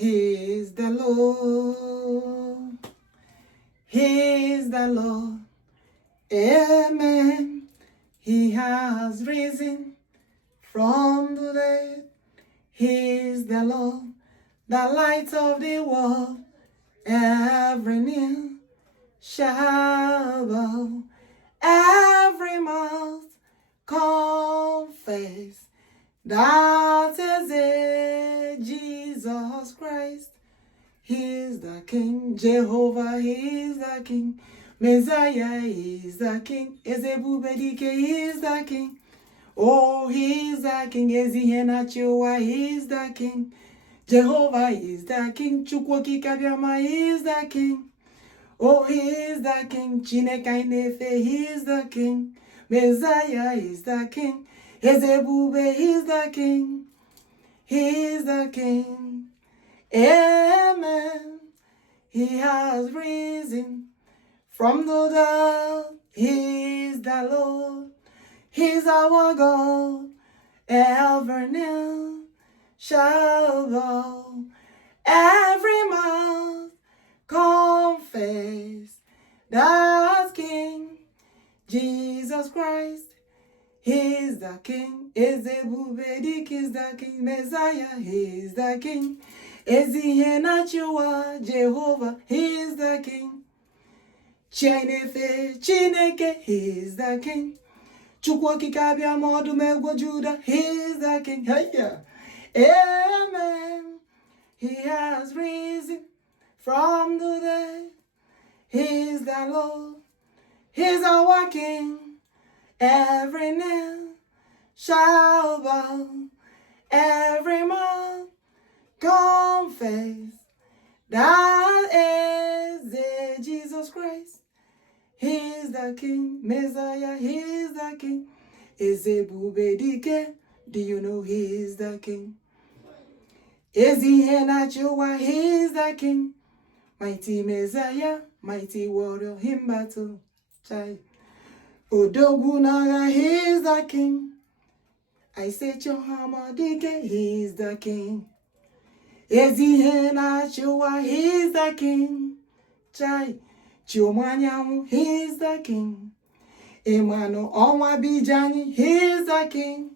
He is the Lord. He is the Lord. Amen. He has risen from the dead. He is the Lord, the light of the world. Every knee shall bow, every mouth confess that is it, Jesus Christ. He is the King. Jehovah, He is the King. Messiah, He is the King. Ezebubedike, He is the King. Oh, He is the King. Ezihenachiwa, He is the King. Jehovah is the King. Chukwuokikeabiama, He is the King. Oh, He is the King. Chinekainefe, He is the King. Messiah is the King. Ezebube, He is the King. He is the King. Amen. He has risen from the dead. He is the Lord. He's our God. Every knee shall bow, every mouth confess that King Jesus Christ, He is the King. Ezebubedike is the King. Messiah, He is the King. Ezihenachiwa, Jehovah, He is the King. Chineke, He is the King. Chukwuokikeabiama, Odumegwu Judah, He is the King. Hey, amen. He has risen from the dead. He is the Lord. He's our King. Every knee shall bow, every mouth confess that is it, Jesus Christ. He is the King. Messiah, He is the King. Ezebubedike, do you know He is the King? Ezihenachiwa, He is the King. Mighty Messiah, mighty warrior in battle. Child. Odogwu naga, He is the King. I say Ohamadike, He is the King. Ezihenachiwa, He is the King. Chai. Chiomanyamu, He is the King. Emmanuel Onwabijani, He is the King.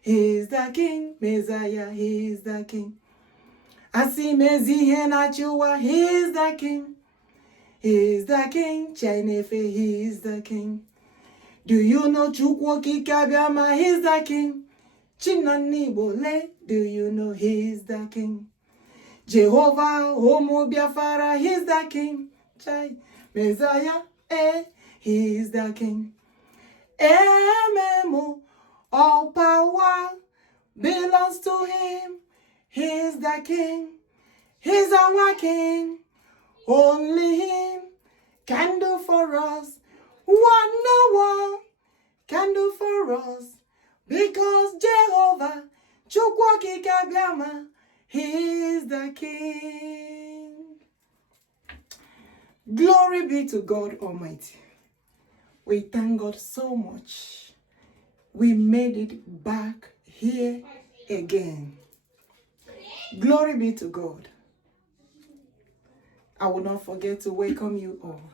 He is the King. Messiah, He is the King. Asimezihenachiwa, He is the King. He is the King. Chinefe, He is the King. Do you know Chukwuokikeabiama, He is the King. Chinonibole, do you know He is the King? Jehovah, Igbo Biafra, He is the King. Chai. Messiah, He is the King. Amen. All power belongs to Him. He is the King. He's our King. Only Him can do for us what no one can do for us. Because Jehovah, Chukwuokikeabiama, He is the King. Glory be to God Almighty. We thank God so much. We made it back here again. Glory be to God. I will not forget to welcome you all.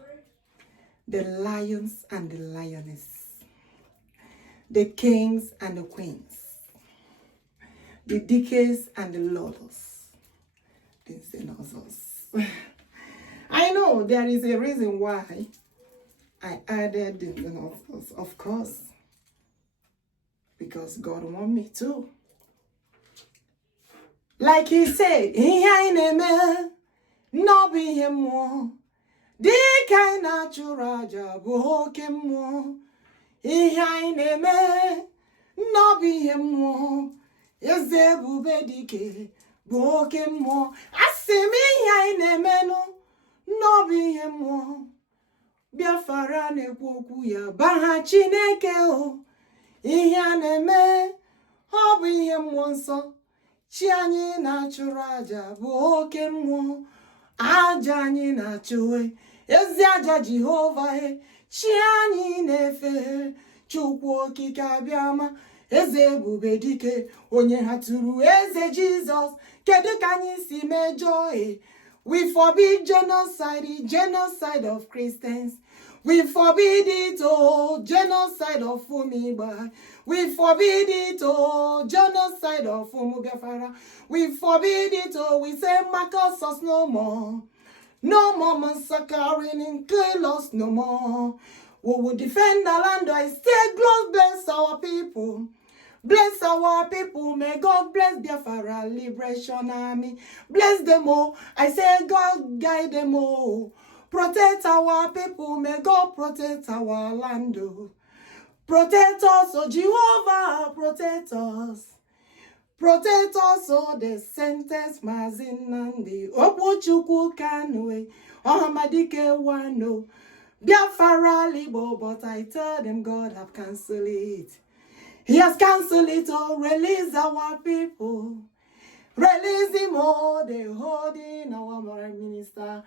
The lions and the lioness. The kings and the queens. The deacons and the lords. The senators. I know there is a reason why I added the senators, of course. Because God wants me to. Like He said, no be Him more. The kind natural job, okay more. No be Him more. Ezebubedike, okay more. Asemi no be Him more. Biafra nekwu ya baha Chineke o. Ihe na-eme ọ bụ ihe mmụọ nsọ. Chi anyị na-achụrụ aja bụ oke mmụọ. Aja anyị na-achụwe ezi aja Jehova. Chi anyị na-efe Chukwuokikeabiama. Eze Ebubedike onye ha tụrụ eze Jizọs Kedu ka anyị si mejọ? We forbid genocide of Christians. We forbid it, oh, genocide of Fumiba. We forbid it, oh, genocide of Biafra. We forbid it, oh, we say marcus us no more. No more massacring and kill us no more. We will defend our land. I say, God bless our people. Bless our people. May God bless Biafra Liberation Army. Bless them all. I say, God guide them all. Protect our people. May God protect our land. Protect us, oh Jehovah, protect us. Protect us, oh the sentence Mazi Nnamdi. Okwuchukwu Kanu, Ohamadike wano. Biafra Libo, but I tell them God have cancelled it. He has cancelled it, oh, release our people. Release him, oh, they holding our minister.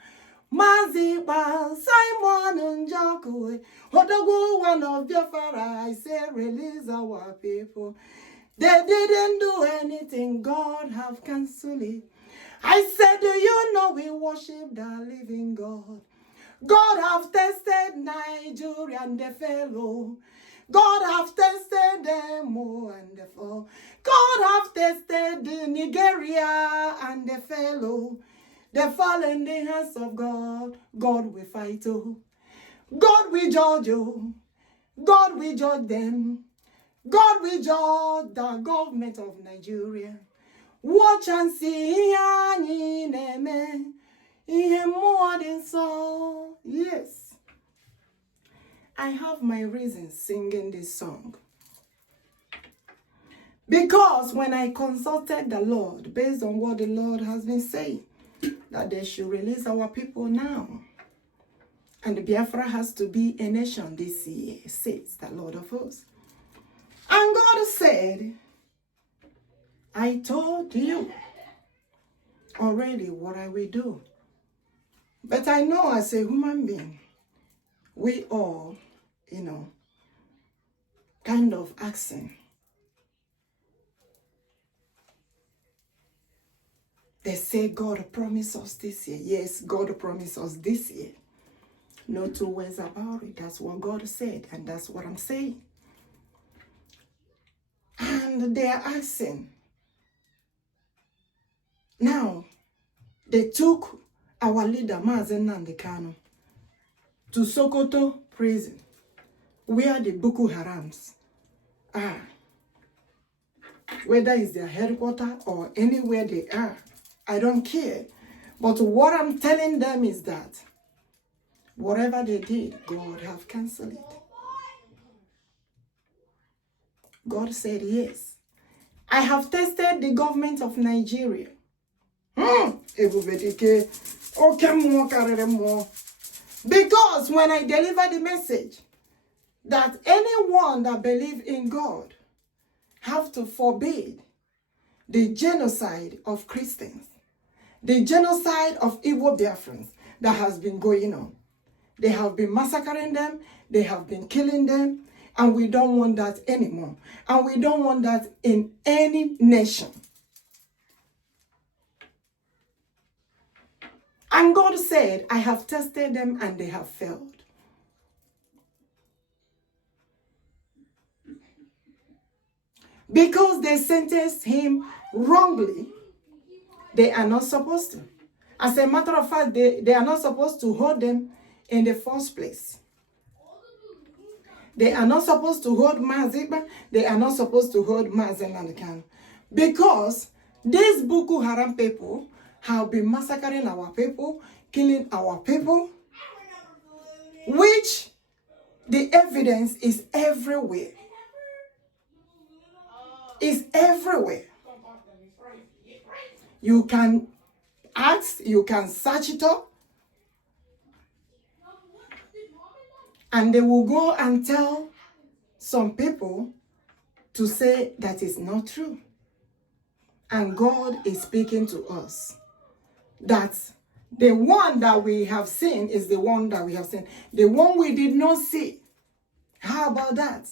Mazi, Simon, Njoku, Odogwu, one of Biafra, I say, release our people. They didn't do anything, God have cancelled it. I said, do you know we worship the living God? God have tested Nigeria and the fellow. God have tested them all and the fall. God have tested Nigeria and the fellow. They fall in the hands of God. God will fight you. God will judge you. God will judge them. God will judge the government of Nigeria. Watch and see. More than so. Yes. I have my reasons singing this song. Because when I consulted the Lord, based on what the Lord has been saying, that they should release our people now. And Biafra has to be a nation this year, says the Lord of hosts. And God said, I told you already what I will do. But I know as a human being, we all, kind of asking. They say God promised us this year. Yes, God promised us this year. No two ways about it. That's what God said, and that's what I'm saying. And they are asking. Now, they took our leader, Mazi Kanu, to Sokoto prison, where the Bokoharams are. Whether it's their headquarters or anywhere they are, I don't care. But what I'm telling them is that whatever they did, God have cancelled it. God said, yes. I have tested the government of Nigeria. Because when I deliver the message that anyone that believes in God have to forbid the genocide of Christians, the genocide of Igbo Biafrans that has been going on. They have been massacring them, they have been killing them, and we don't want that anymore. And we don't want that in any nation. And God said, I have tested them and they have failed. Because they sentenced him wrongly, they are not supposed to. As a matter of fact, they are not supposed to hold them in the first place. They are not supposed to hold Mazi. They are not supposed to hold Mazi Nnamdi. Because these Boko Haram people have been massacring our people, killing our people, which the evidence is everywhere. It's everywhere. You can ask, you can search it up, and they will go and tell some people to say that is not true. And God is speaking to us that the one that we have seen is the one that we have seen. The one we did not see. How about that?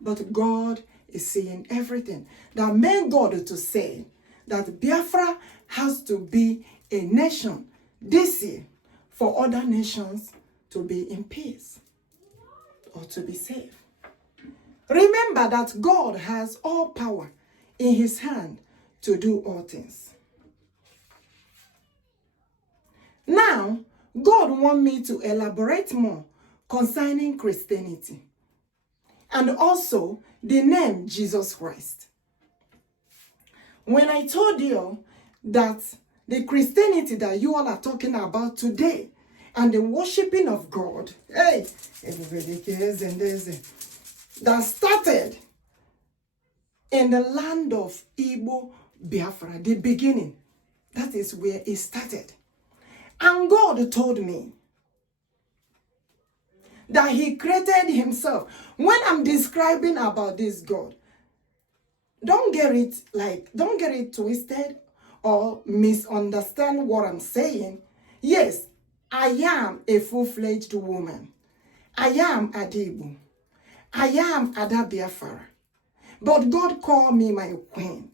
But God is seeing everything. That made God to say that Biafra has to be a nation this year for other nations to be in peace or to be safe. Remember that God has all power in his hand to do all things. Now, God wants me to elaborate more concerning Christianity and also the name Jesus Christ. When I told you that the Christianity that you all are talking about today and the worshiping of God, hey, everybody cares and there's that started in the land of Igbo Biafra, the beginning. That is where it started. And God told me that he created himself. When I'm describing about this God, don't get it twisted or misunderstand what I'm saying. Yes, I am a full-fledged woman. I am Adibu. I am Ada Biafra. But God called me my queen.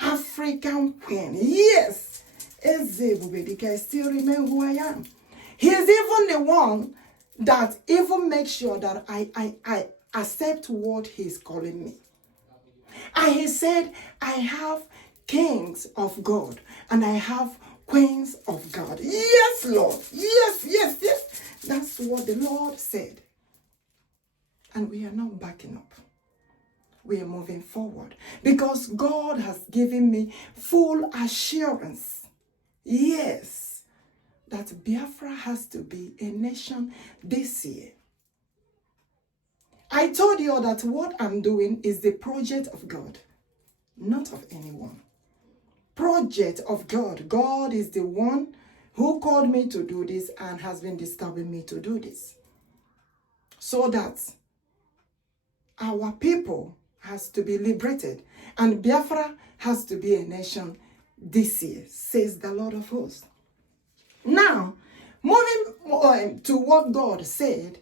African queen. Yes. I still remember who I am. He's even the one that even makes sure that I accept what he's calling me. And he said, I have kings of God and I have queens of God. Yes, Lord. Yes, yes, yes. That's what the Lord said. And we are not backing up. We are moving forward because God has given me full assurance. Yes, that Biafra has to be a nation this year. I told you that what I'm doing is the project of God, not of anyone. Project of God. God is the one who called me to do this and has been disturbing me to do this. So that our people has to be liberated and Biafra has to be a nation this year, says the Lord of hosts. Now, moving to what God said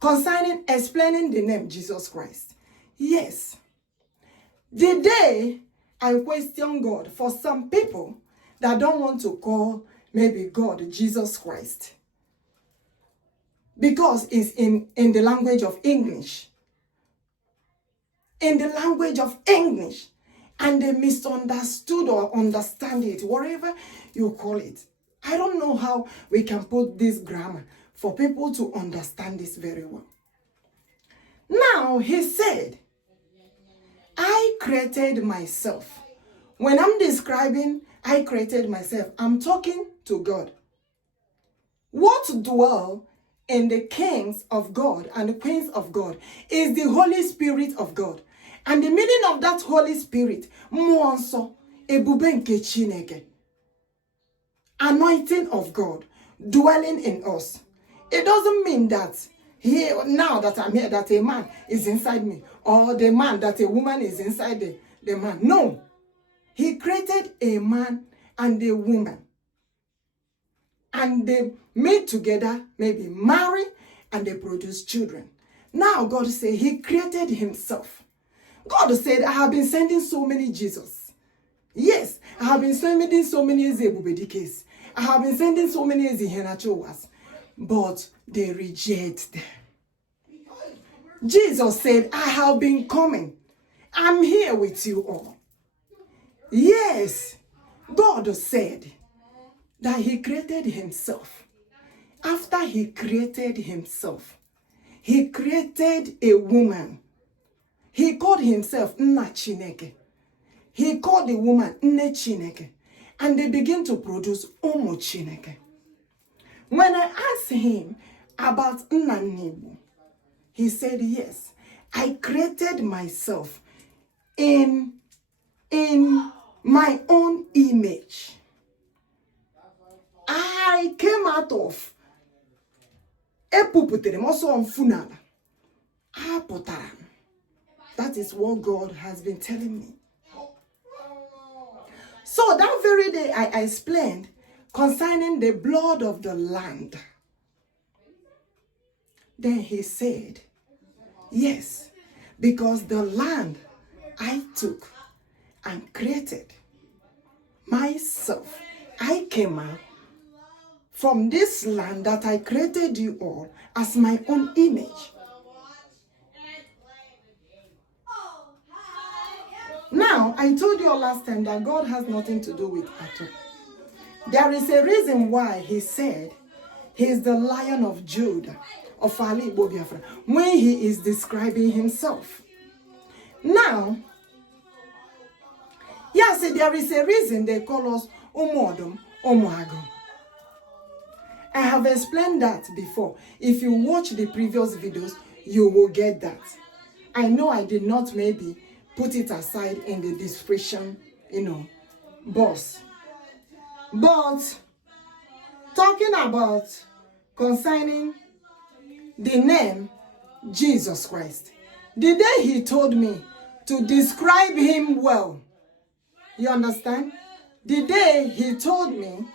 concerning explaining the name Jesus Christ. Yes, the day I question God for some people that don't want to call maybe God Jesus Christ because it's in the language of English. In the language of English, and they misunderstood or understand it, whatever you call it. I don't know how we can put this grammar for people to understand this very well. Now, he said, I created myself. When I'm describing I created myself, I'm talking to God. What dwell in the kings of God and the queens of God is the Holy Spirit of God. And the meaning of that Holy Spirit, muonso, ebube nke Chineke, anointing of God, dwelling in us. It doesn't mean that now that I'm here, that a man is inside me, or the man, that a woman is inside the man. No. He created a man and a woman. And they meet together, maybe marry, and they produce children. Now God said he created himself. God said, I have been sending so many Jesus. Yes, I have been sending so many Ezebubedikes. I have been sending so many Ezihenachowas. But they reject them. Jesus said, I have been coming. I'm here with you all. Yes, God said that he created himself. After he created himself, he created a woman. He called himself Nna Chineke. He called the woman Nne Chineke. And they begin to produce Umu Chineke. When I asked him about Nnamdi, he said, yes, I created myself in my own image. I came out of Epuputere, also on Funala. Apotaram. That is what God has been telling me. So that very day I explained concerning the blood of the land. Then he said, yes, because the land I took and created myself, I came out from this land that I created you all as my own image. Now, I told you all last time that God has nothing to do with at all. There is a reason why he said he is the Lion of Judah, of Igbo Biafra, when he is describing himself. Now, yes, there is a reason they call us Umodum, Umuagum. I have explained that before. If you watch the previous videos, you will get that. I know I did not maybe put it aside in the description, box. But talking about concerning the name Jesus Christ, the day he told me to describe him well, you understand? The day he told me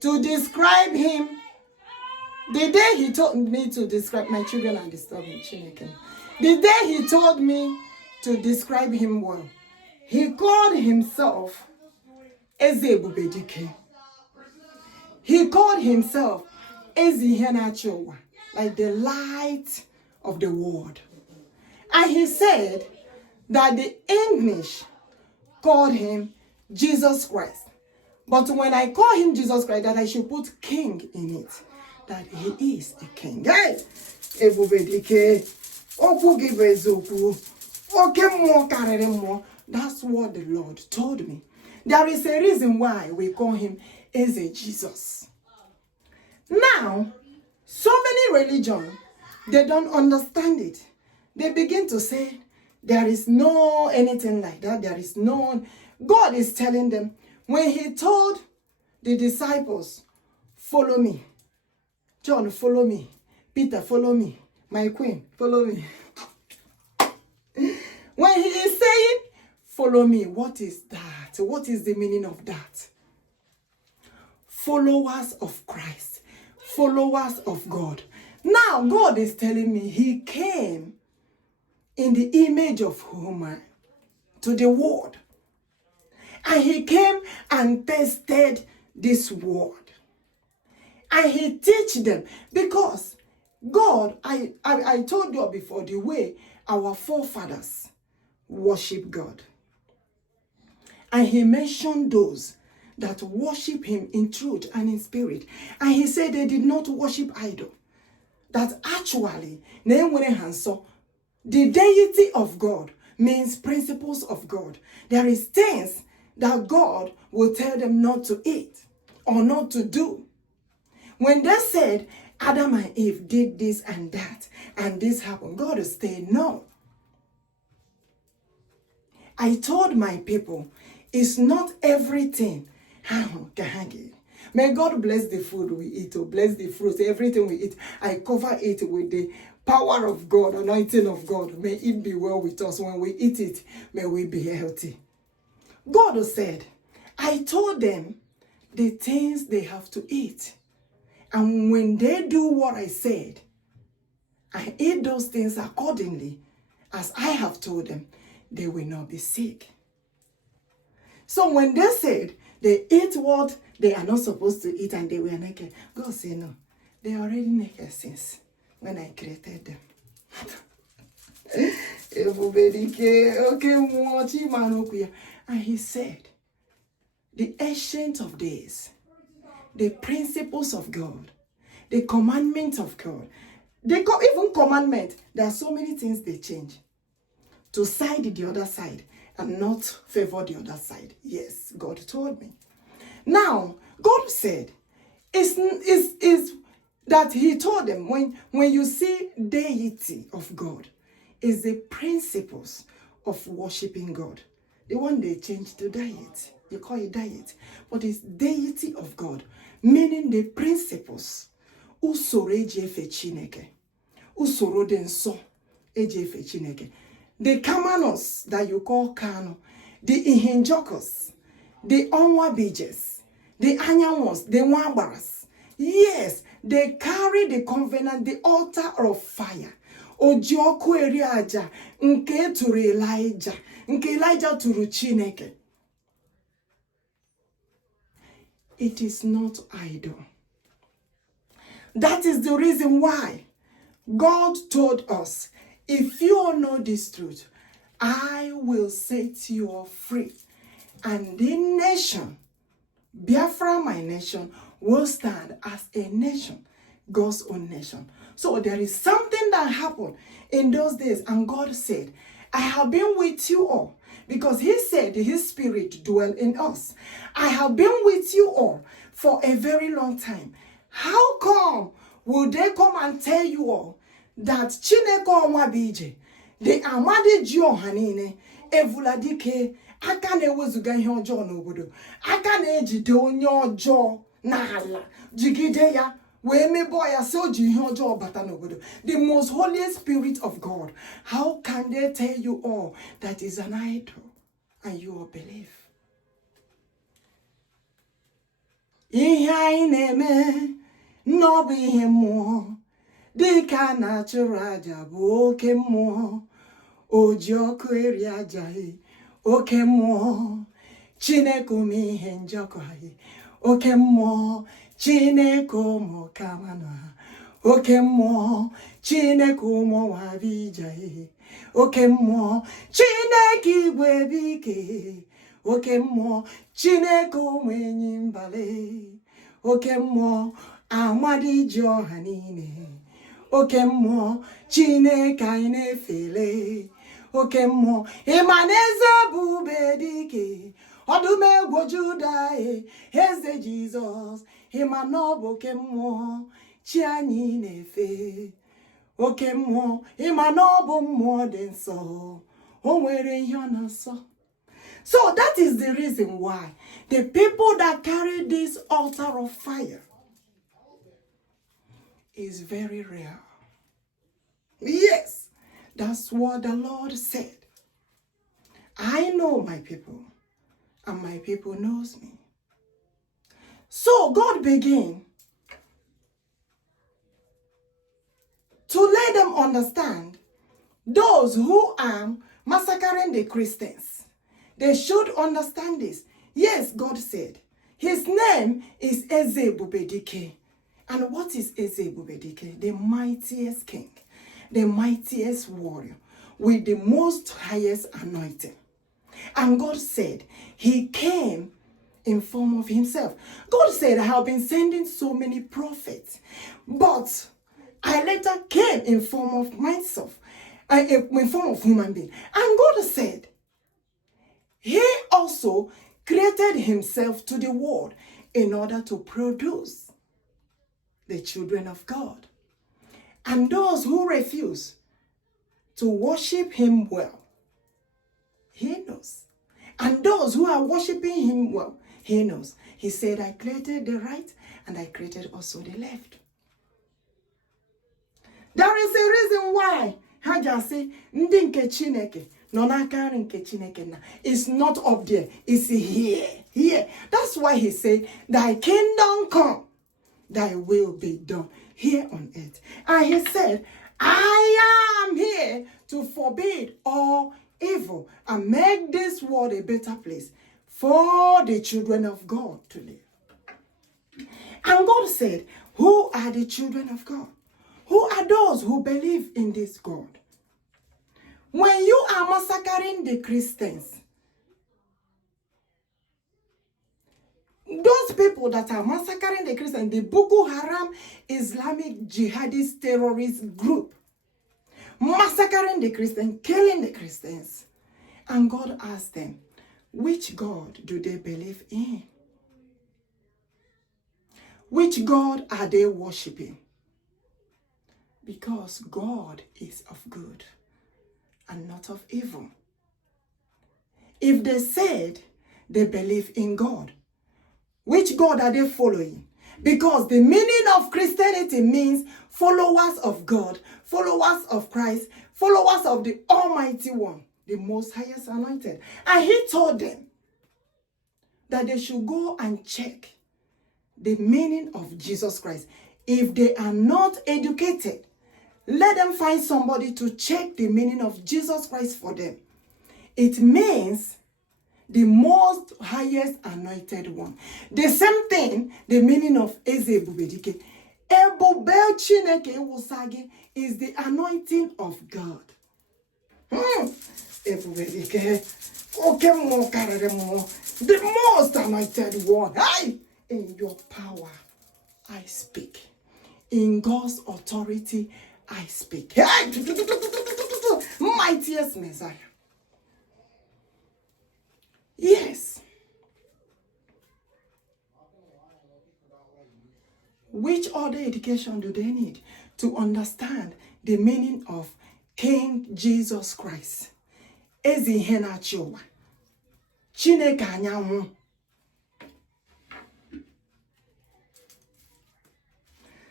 to describe him, the day he told me to describe, my children are disturbing, Chineke. The day he told me to describe him well, he called himself Ezebubedike. He called himself Ezihenachowa, like the light of the world. And he said that the English called him Jesus Christ. But when I call him Jesus Christ, that I should put king in it. That he is a king. Hey! That's what the Lord told me. There is a reason why we call him as a Jesus. Now, so many religions, they don't understand it. They begin to say, there is no anything like that. There is no... God is telling them, when he told the disciples, follow me. John, follow me. Peter, follow me. My queen, follow me. When he is saying, follow me, what is that? What is the meaning of that? Followers of Christ. Followers of God. Now, God is telling me he came in the image of human to the world. And he came and tested this world. And he teach them. Because God, I told you before, the way our forefathers worship God. And he mentioned those that worship him in truth and in spirit. And he said they did not worship idol. That actually, the deity of God means principles of God. There is things that God will tell them not to eat or not to do. When they said Adam and Eve did this and that, and this happened, God will say no. I told my people, it's not everything. May God bless the food we eat, or bless the fruits, everything we eat. I cover it with the power of God, anointing of God. May it be well with us. When we eat it, may we be healthy. God said, I told them the things they have to eat. And when they do what I said, I eat those things accordingly, as I have told them, they will not be sick. So when they said they eat what they are not supposed to eat and they were naked, God said, no, they are already naked since when I created them. And he said, the ancient of days, the principles of God, the commandments of God, even commandment, there are so many things they change to side the other side and not favor the other side. Yes, God told me. Now, God said, is that he told them, when you see deity of God, is the principles of worshiping God. The one they changed to diet. You call it diet. But it's deity of God. Meaning the principles. Usoro ejefe Chineke. Usoro denso ejefe Chineke. The kamanos that you call Kanu. The ihinjokos. The onwabijes. The anyamos. The wambaras. Yes, they carry the covenant, the altar of fire. Njoku eriaja. Nke turu Elijah. Nke Elijah turu Chineke. it is not idle. That is the reason why God told us, if you all know this truth, I will set you all free. And the nation, Biafra, my nation, will stand as a nation, God's own nation. So there is something that happened in those days, and God said, I have been with you all, because he said his spirit dwells in us. I have been with you all for a very long time. How come will they come and tell you all that Chineke onwa bije, the amadi Ohanine, Evuladike, aka na-ewezuga ihe ọjọọ n'obodo, aka na-ejide onye ọjọọ n'ala, jigide ya, wee mebo ya si o ji ihe ọjọọ bata n'obodo, the most holy spirit of God? How can they tell you all that is an idol and you all believe? Ihe anyị na-eme n'ọbụ ihe mmụọ, dịka na chụrụ aja bụ oke mmụọ, o ji ọkụ eri aja oke mmụọ, Chineke ume ihe njọkụ anyị, oke mmụọ, Chineke ụmụ kamanụ ha, oke mmụọ, Chineke ụmụ wabija, oke mmụọ, Chineke igwe bike, oke mmụọ, Chineke ụmụ enyi mbale, oke mmụọ, amadi ji ọha niile, oke mmụọ, Chineke anyị na-efele, oke mmụọ, ịma na eze bube dike, ọdụm egwu Juda, eze Jizọs, ịma na ọ bụ oke mmụọ chi anyị na-efe, oke mmụọ, ịma na ọ bụ mmụọ dị nsọ, o nwere ihe ọ na-asọ. So that is the reason why the people that carry this altar of fire is very rare. Yes, that's what the Lord said. I know my people, and my people knows me. So God began to let them understand, those who are massacring the Christians, they should understand this. Yes, God said, his name is Ezebubedike. And what is Ezebubedike? The mightiest king, the mightiest warrior, with the most highest anointing. And God said, he came in form of himself. God said, I have been sending so many prophets, but I later came in form of myself, in form of human being. And God said, he also created himself to the world in order to produce the children of God. And those who refuse to worship him well, he knows. And those who are worshiping him well, he knows. He said, I created the right and I created also the left. There is a reason why ha just say ndị nke Chineke nọ n'aka nri nke Chineke na. It's not up there, it's here. That's why he said, thy kingdom come, thy will be done here on earth. And he said, I am here to forbid all evil and make this world a better place for the children of God to live. And God said, who are the children of God? Who are those who believe in this God? When you are massacring the Christians, those people that are massacring the Christians, the Bokoharam Islamic Jihadist terrorist group, massacring the Christians, killing the Christians. And God asked them, which God do they believe in? Which God are they worshiping? Because God is of good and not of evil. If they said they believe in God, which God are they following? Because the meaning of Christianity means followers of God, followers of Christ, followers of the Almighty One, the most highest anointed. And he told them that they should go and check the meaning of Jesus Christ. If they are not educated, let them find somebody to check the meaning of Jesus Christ for them. It means the most highest anointed one. The same thing, the meaning of Eze Ebubedike. Ebube Chineke Ewusage is the anointing of God. Ebubedike, the most anointed one. In your power, I speak. In God's authority, I speak. Mightiest Messiah. Yes. Which other education do they need to understand the meaning of King Jesus Christ? Ezihena Chiwa. Chineke anyanwụ.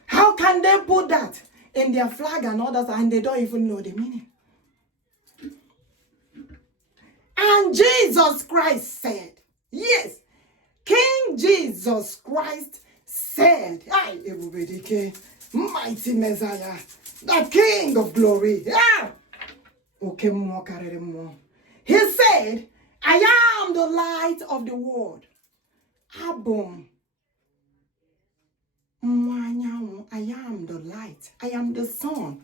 How can they put that in their flag and others and they don't even know the meaning? And Jesus Christ said, yes, King Jesus Christ said, mighty Messiah, the King of glory. He said, I am the light of the world. Abom. I am the light. I am the sun.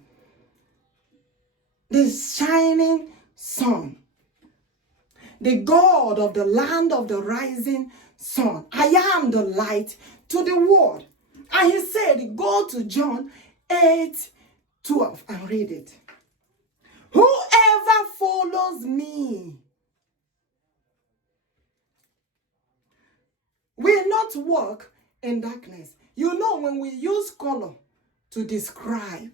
The shining sun. The God of the land of the rising sun. I am the light to the world. And he said, go to John 8:12 and read it. Whoever follows me will not walk in darkness. You know, when we use color to describe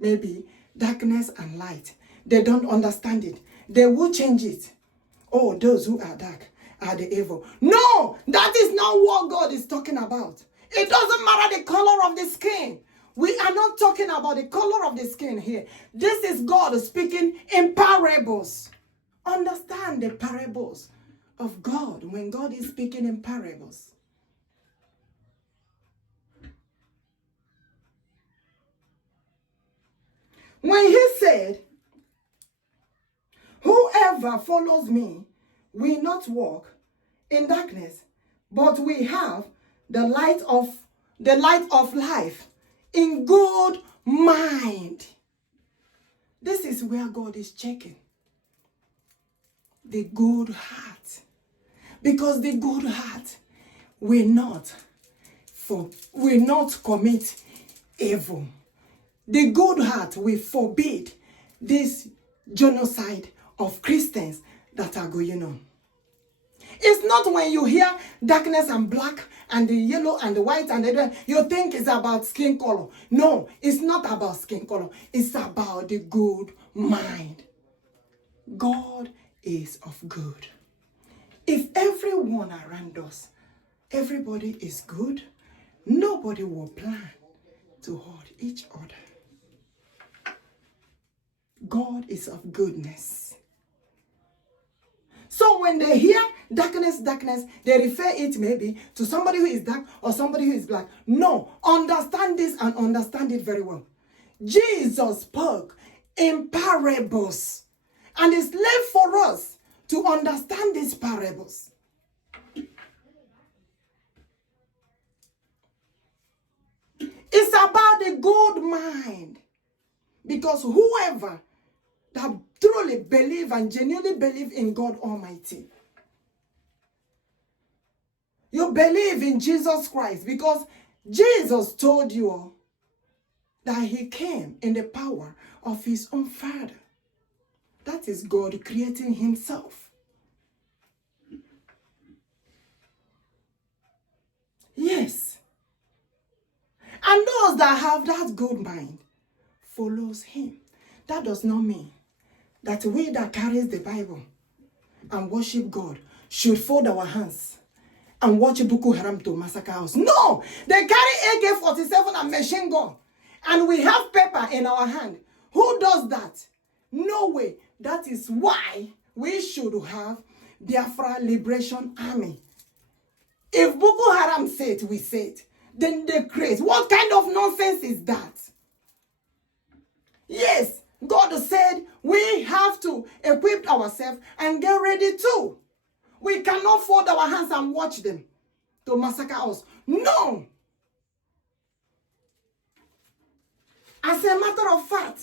maybe darkness and light, they don't understand it. They will change it. Oh, those who are dark are the evil. No, that is not what God is talking about. It doesn't matter the color of the skin. We are not talking about the color of the skin here. This is God speaking in parables. Understand the parables of God when God is speaking in parables. When he said, whoever follows me will not walk in darkness, but we have the light of life in good mind. This is where God is checking the good heart, because the good heart will not commit evil. The good heart will forbid this genocide of Christians that are going on. It's not when you hear darkness and black and the yellow and the white and the red, you think it's about skin color. No, it's not about skin color. It's about the good mind. God is of good. If everyone around us, everybody is good, nobody will plan to hurt each other. God is of goodness. So when they hear darkness, they refer it maybe to somebody who is dark or somebody who is black. No, understand this and understand it very well. Jesus spoke in parables, and it's left for us to understand these parables. It's about the good mind, because whoever that truly believe and genuinely believe in God Almighty, you believe in Jesus Christ, because Jesus told you that he came in the power of his own Father. That is God creating himself. Yes. And those that have that good mind follows him. That does not mean that we that carries the Bible and worship God should fold our hands and watch Bokoharam to massacre us. No! They carry AK-47 and machine gun, and we have paper in our hand. Who does that? No way. That is why we should have Biafra Liberation Army. If Boko Haram say it, we say it. Then they crazy. What kind of nonsense is that? Yes, God said we have to equip ourselves and get ready too. We cannot fold our hands and watch them to massacre us. No. As a matter of fact,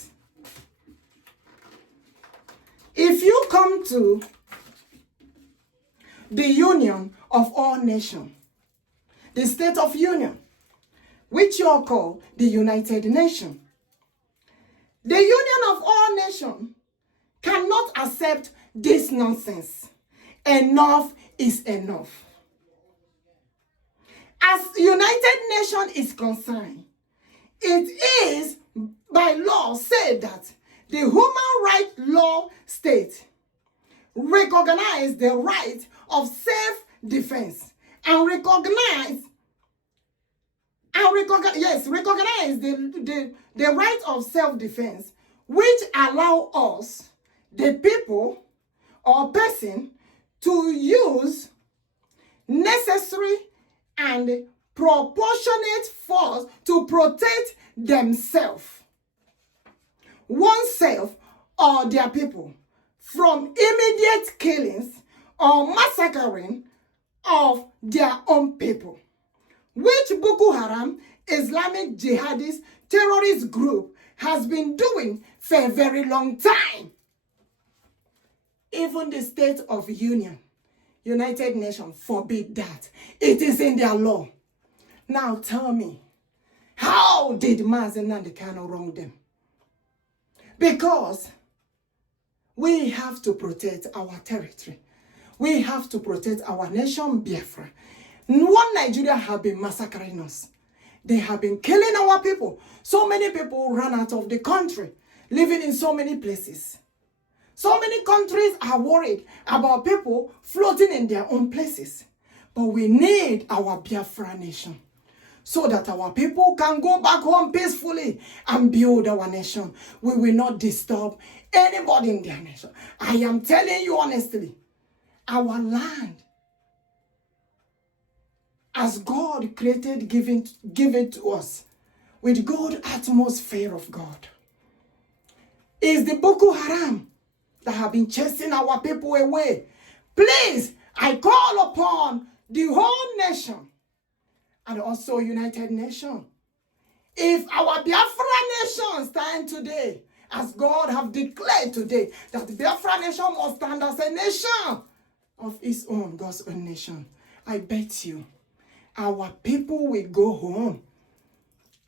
if you come to the Union of All Nations, the State of Union, which you all call the United Nations, the Union of All Nations cannot accept this nonsense. Enough is enough. As United Nations is concerned, it is by law said that the human rights law state recognize the right of self-defense and recognize the right of self-defense, which allow us, the people or person, to use necessary and proportionate force to protect themselves, oneself or their people, from immediate killings or massacring of their own people, which Bokoharam Islamic Jihadist terrorist group has been doing for a very long time. Even the State of Union, United Nations, forbid that. It is in their law. Now tell me, how did Mazi and Kanu wrong them? Because we have to protect our territory. We have to protect our nation, Biafra. One Nigeria have been massacring us. They have been killing our people. So many people ran out of the country, living in so many places. So many countries are worried about people floating in their own places. But we need our Biafra nation so that our people can go back home peacefully and build our nation. We will not disturb anybody in their nation. I am telling you honestly, our land, as God created, give it to us with good atmosphere of God, is the Boko Haram that have been chasing our people away. Please, I call upon the whole nation and also United Nations. If our Biafra nation stand today, as God have declared today, that the Biafra nation must stand as a nation of its own, God's own nation, I bet you our people will go home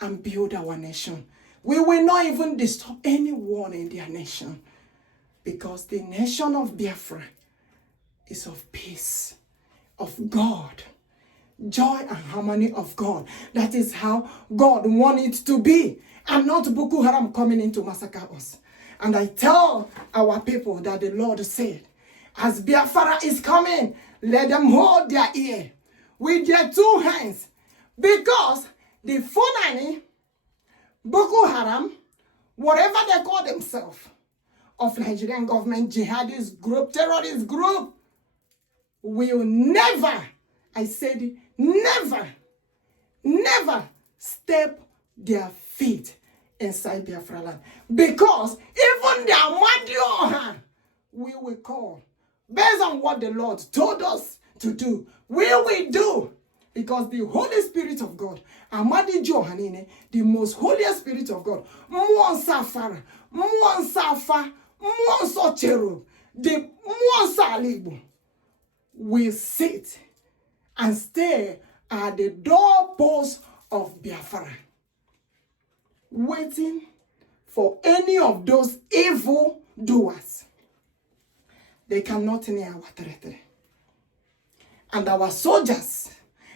and build our nation. We will not even disturb anyone in their nation, because the nation of Biafra is of peace, of God, joy and harmony of God. That is how God wants it to be, and not Boko Haram coming in to massacre us. And I tell our people that the Lord said, as Biafra is coming, let them hold their ear with their two hands, because the Fulani, Boko Haram, whatever they call themselves, of Nigerian government, jihadist group, terrorist group, will never, I said never, never step their feet inside Biafraland. Because even the Ahmadiyya we will call, based on what the Lord told us to do, we will do. Because the Holy Spirit of God, Amadi Johanine, the most holiest Spirit of God, Muansafara, Muansafa, Muanso Cherub, the Muansa Alibu, will sit and stay at the doorpost of Biafra, waiting for any of those evil doers. They cannot near our territory. And our soldiers,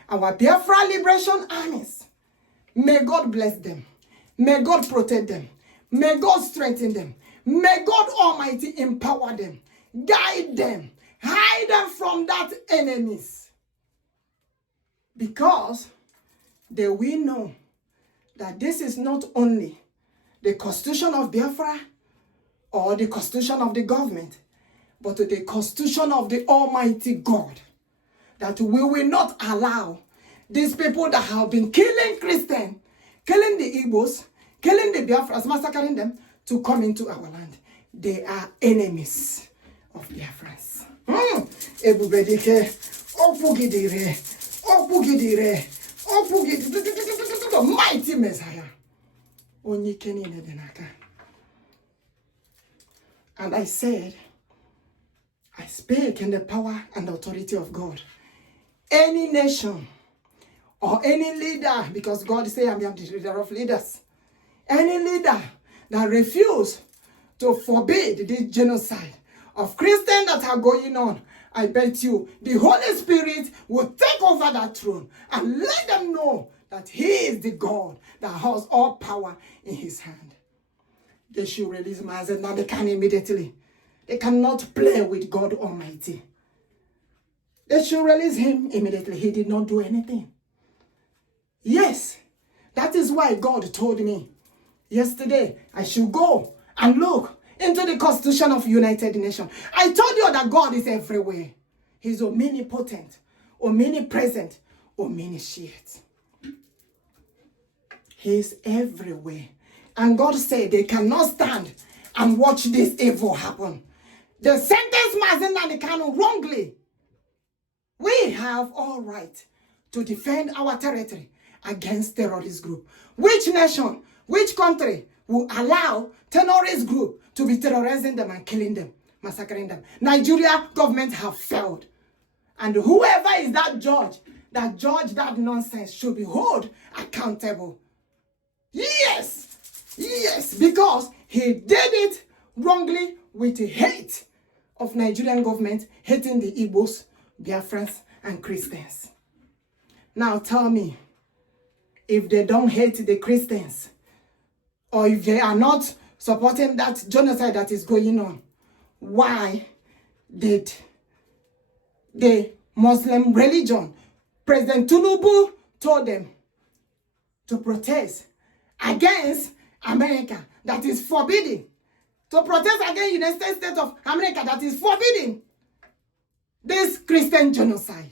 our Biafra Liberation Armies, may God bless them. May God protect them. May God strengthen them. May God Almighty empower them, guide them, hide them from that enemies. Because they will know that this is not only the constitution of Biafra or the constitution of the government, but the constitution of the Almighty God. That we will not allow these people that have been killing Christians, killing the Igbos, killing the Biafras, massacring them, to come into our land. They are enemies of Biafrans. Ebubedike, Okugidire, the mighty Messiah. And I said, I speak in the power and authority of God. Any nation or any leader, because God said I am the leader of leaders, any leader that refuse to forbid this genocide of Christians that are going on, I bet you the Holy Spirit will take over that throne and let them know that He is the God that has all power in His hand. They should release Mazi now. They can immediately. They cannot play with God Almighty. They should release him immediately. He did not do anything. Yes, that is why God told me yesterday I should go and look into the Constitution of United Nations. I told you that God is everywhere. He's omnipotent, omnipresent, omniscient. He's everywhere. And God said they cannot stand and watch this evil happen. They sentenced Mazi and Kanu wrongly. We have all right to defend our territory against terrorist group. Which nation, which country will allow terrorist group to be terrorizing them and killing them, massacring them? Nigeria government have failed. And whoever is that judge that nonsense should be held accountable. Yes, yes, because he did it wrongly with the hate of Nigerian government, hating the Igbos, Biafrans, and Christians. Now tell me, if they don't hate the Christians, or if they are not supporting that genocide that is going on, why did the Muslim religion, President Tinubu told them to protest against America that is forbidding, to protest against United States of America that is forbidding this Christian genocide?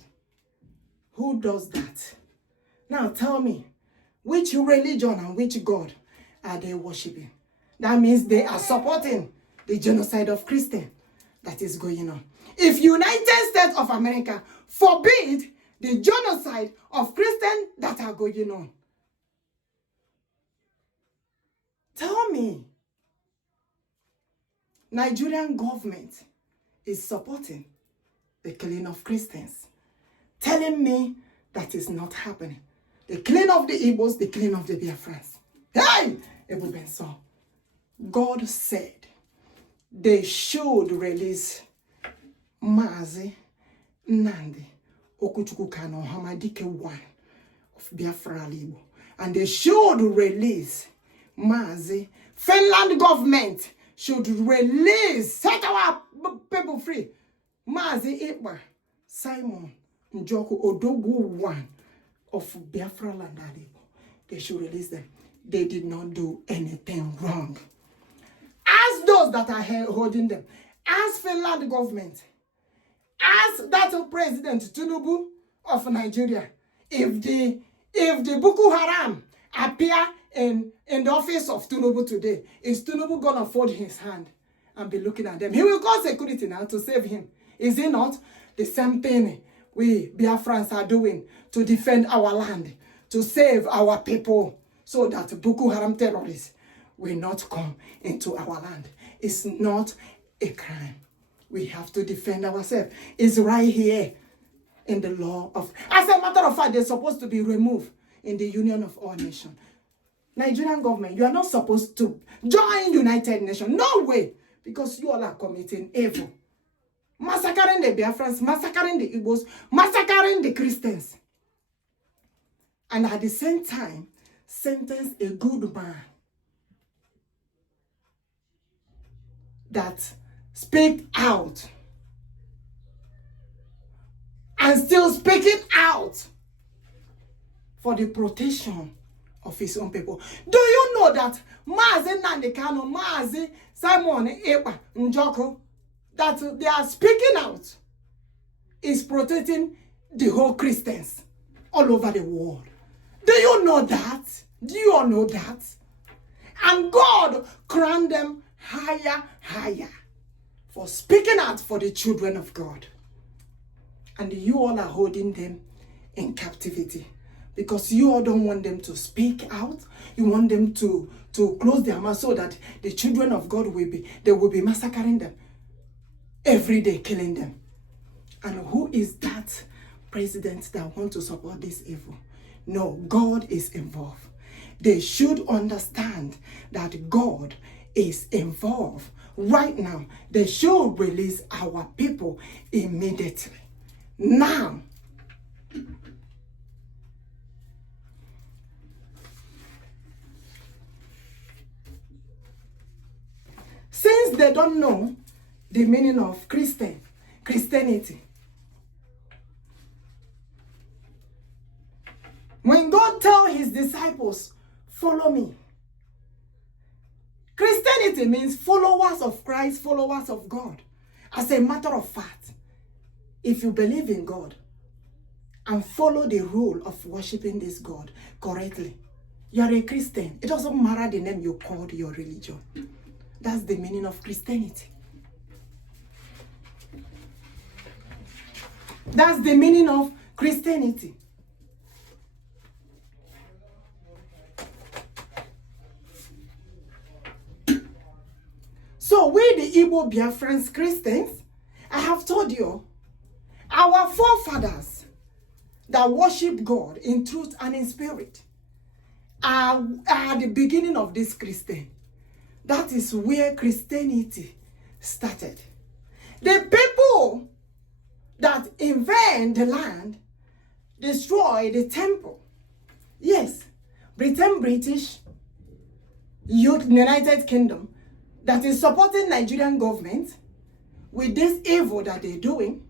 Who does that? Now tell me, which religion and which God are they worshiping? That means they are supporting the genocide of Christians that is going on. If United States of America forbid the genocide of Christians that are going on, tell me, Nigerian government is supporting the killing of Christians, telling me that is not happening. The killing of the Igbos, the killing of the Biafrans. Hey! God said they should release Mazi, Nnamdi, Okwuchukwu, Kanu, Ohamadike one of Biafraland. And they should release Mazi. Finland government should release, set our people free. Mazi, Ekpa, Simon, Njoku, Odogwu one of Biafraland. They should release them. They did not do anything wrong. Ask those that are holding them. Ask Finland government. Ask that President Tinubu of Nigeria. If the Boko Haram appear in the office of Tinubu today, is Tinubu gonna fold his hand and be looking at them? He will call security now to save him. Is it not the same thing we Biafrans are doing to defend our land, to save our people, so that Boko Haram terrorists will not come into our land? It's not a crime. We have to defend ourselves. It's right here in the law of... As a matter of fact, they're supposed to be removed in the Union of All Nations. Nigerian government, you are not supposed to join United Nations. No way. Because you all are committing evil. Massacring the Biafrans, massacring the Igbos, massacring the Christians. And at the same time, sentence a good man that speak out and still speaking out for the protection of his own people. Do you know that Mazi Nnamdi Kanu, Mazi, Simon, Ekpa, Njoku, that they are speaking out is protecting the whole Christians all over the world? Do you know that? Do you all know that? And God crowned them higher, higher for speaking out for the children of God. And you all are holding them in captivity because you all don't want them to speak out. You want them to close their mouth so that the children of God will be massacring them every day, killing them. And who is that president that wants to support this evil? No, God is involved. They should understand that God is involved. Right now, they should release our people immediately. Now, since they don't know the meaning of Christianity, when God tells his disciples, follow me, Christianity means followers of Christ, followers of God. As a matter of fact, if you believe in God and follow the rule of worshiping this God correctly, you are a Christian. It doesn't matter the name you called your religion. That's the meaning of Christianity. That's the meaning of Christianity. So we, the Igbo Biafra Christians, I have told you, our forefathers that worship God in truth and in spirit are the beginning of this Christian. That is where Christianity started. The people that invade the land, destroy the temple. Yes, British, United Kingdom, that is supporting Nigerian government with this evil that they're doing.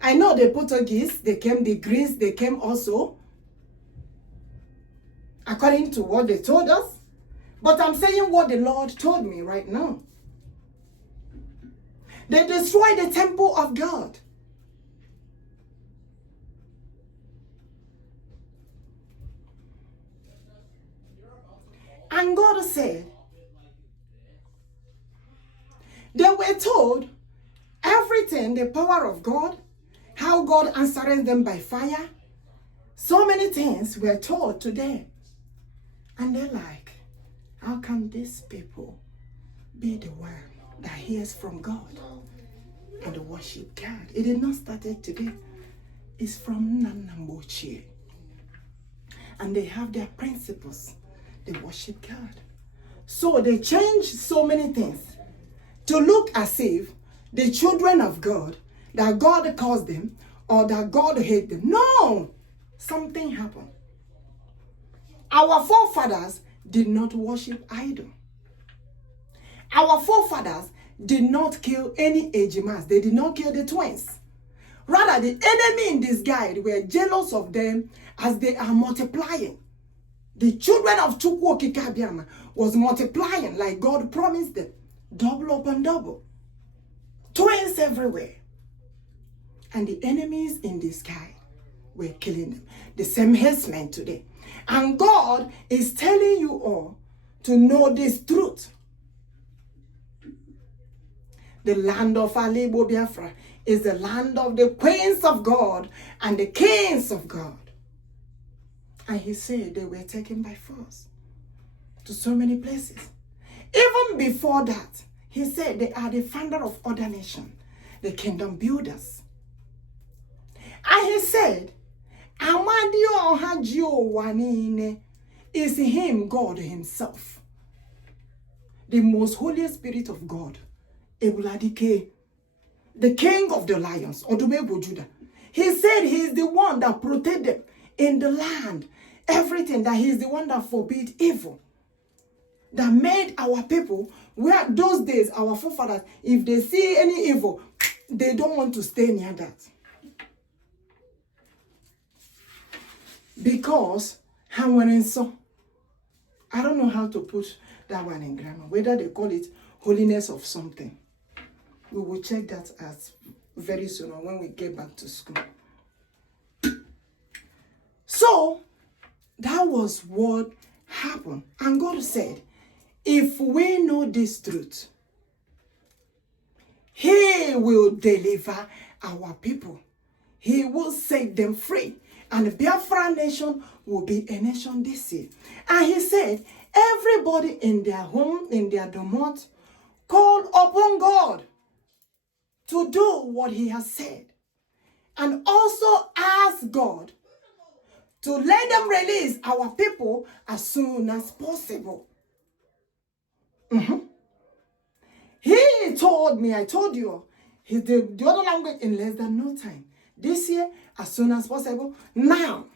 I know the Portuguese, they came, the Greece, they came also, according to what they told us. But I'm saying what the Lord told me right now. They destroyed the temple of God. And God said, they were told everything, the power of God, how God answering them by fire. So many things were told to them. And they're like, how can these people be the one that hears from God and worship God? It did not start today. It's from Nnamdi. And they have their principles. They worship God. So they changed so many things to look as if the children of God, that God calls them, or that God hates them. No! Something happened. Our forefathers did not worship idol. Our forefathers did not kill any Ejimas. They did not kill the twins. Rather, the enemy in disguise were jealous of them as they are multiplying. The children of Chukwuokikeabiama was multiplying like God promised them. Double upon double. Twins everywhere. And the enemies in the sky were killing them. The same herdsmen today. And God is telling you all to know this truth. The land of Igbo Biafra is the land of the queens of God and the kings of God. And he said they were taken by force to so many places. Even before that, he said they are the founder of other nations, the kingdom builders. And he said, Amadio Hajio Wanine is him, God himself. The most holy spirit of God, Ohamadike, the king of the lions, Odogwu Judah. He said he is the one that protected them in the land. Everything, that he is the one that forbid evil. That made our people, where those days, our forefathers, if they see any evil, they don't want to stay near that. Because, I don't know how to put that one in grammar, whether they call it holiness of something. We will check that as very soon or when we get back to school. So, that was what happened. And God said, if we know this truth, He will deliver our people. He will set them free. And the Biafra nation will be a nation this year. And he said, everybody in their home, in their domot, call upon God to do what he has said. And also ask God to let them release our people as soon as possible. He told me, I told you, the other language in less than no time. This year, as soon as possible. Now.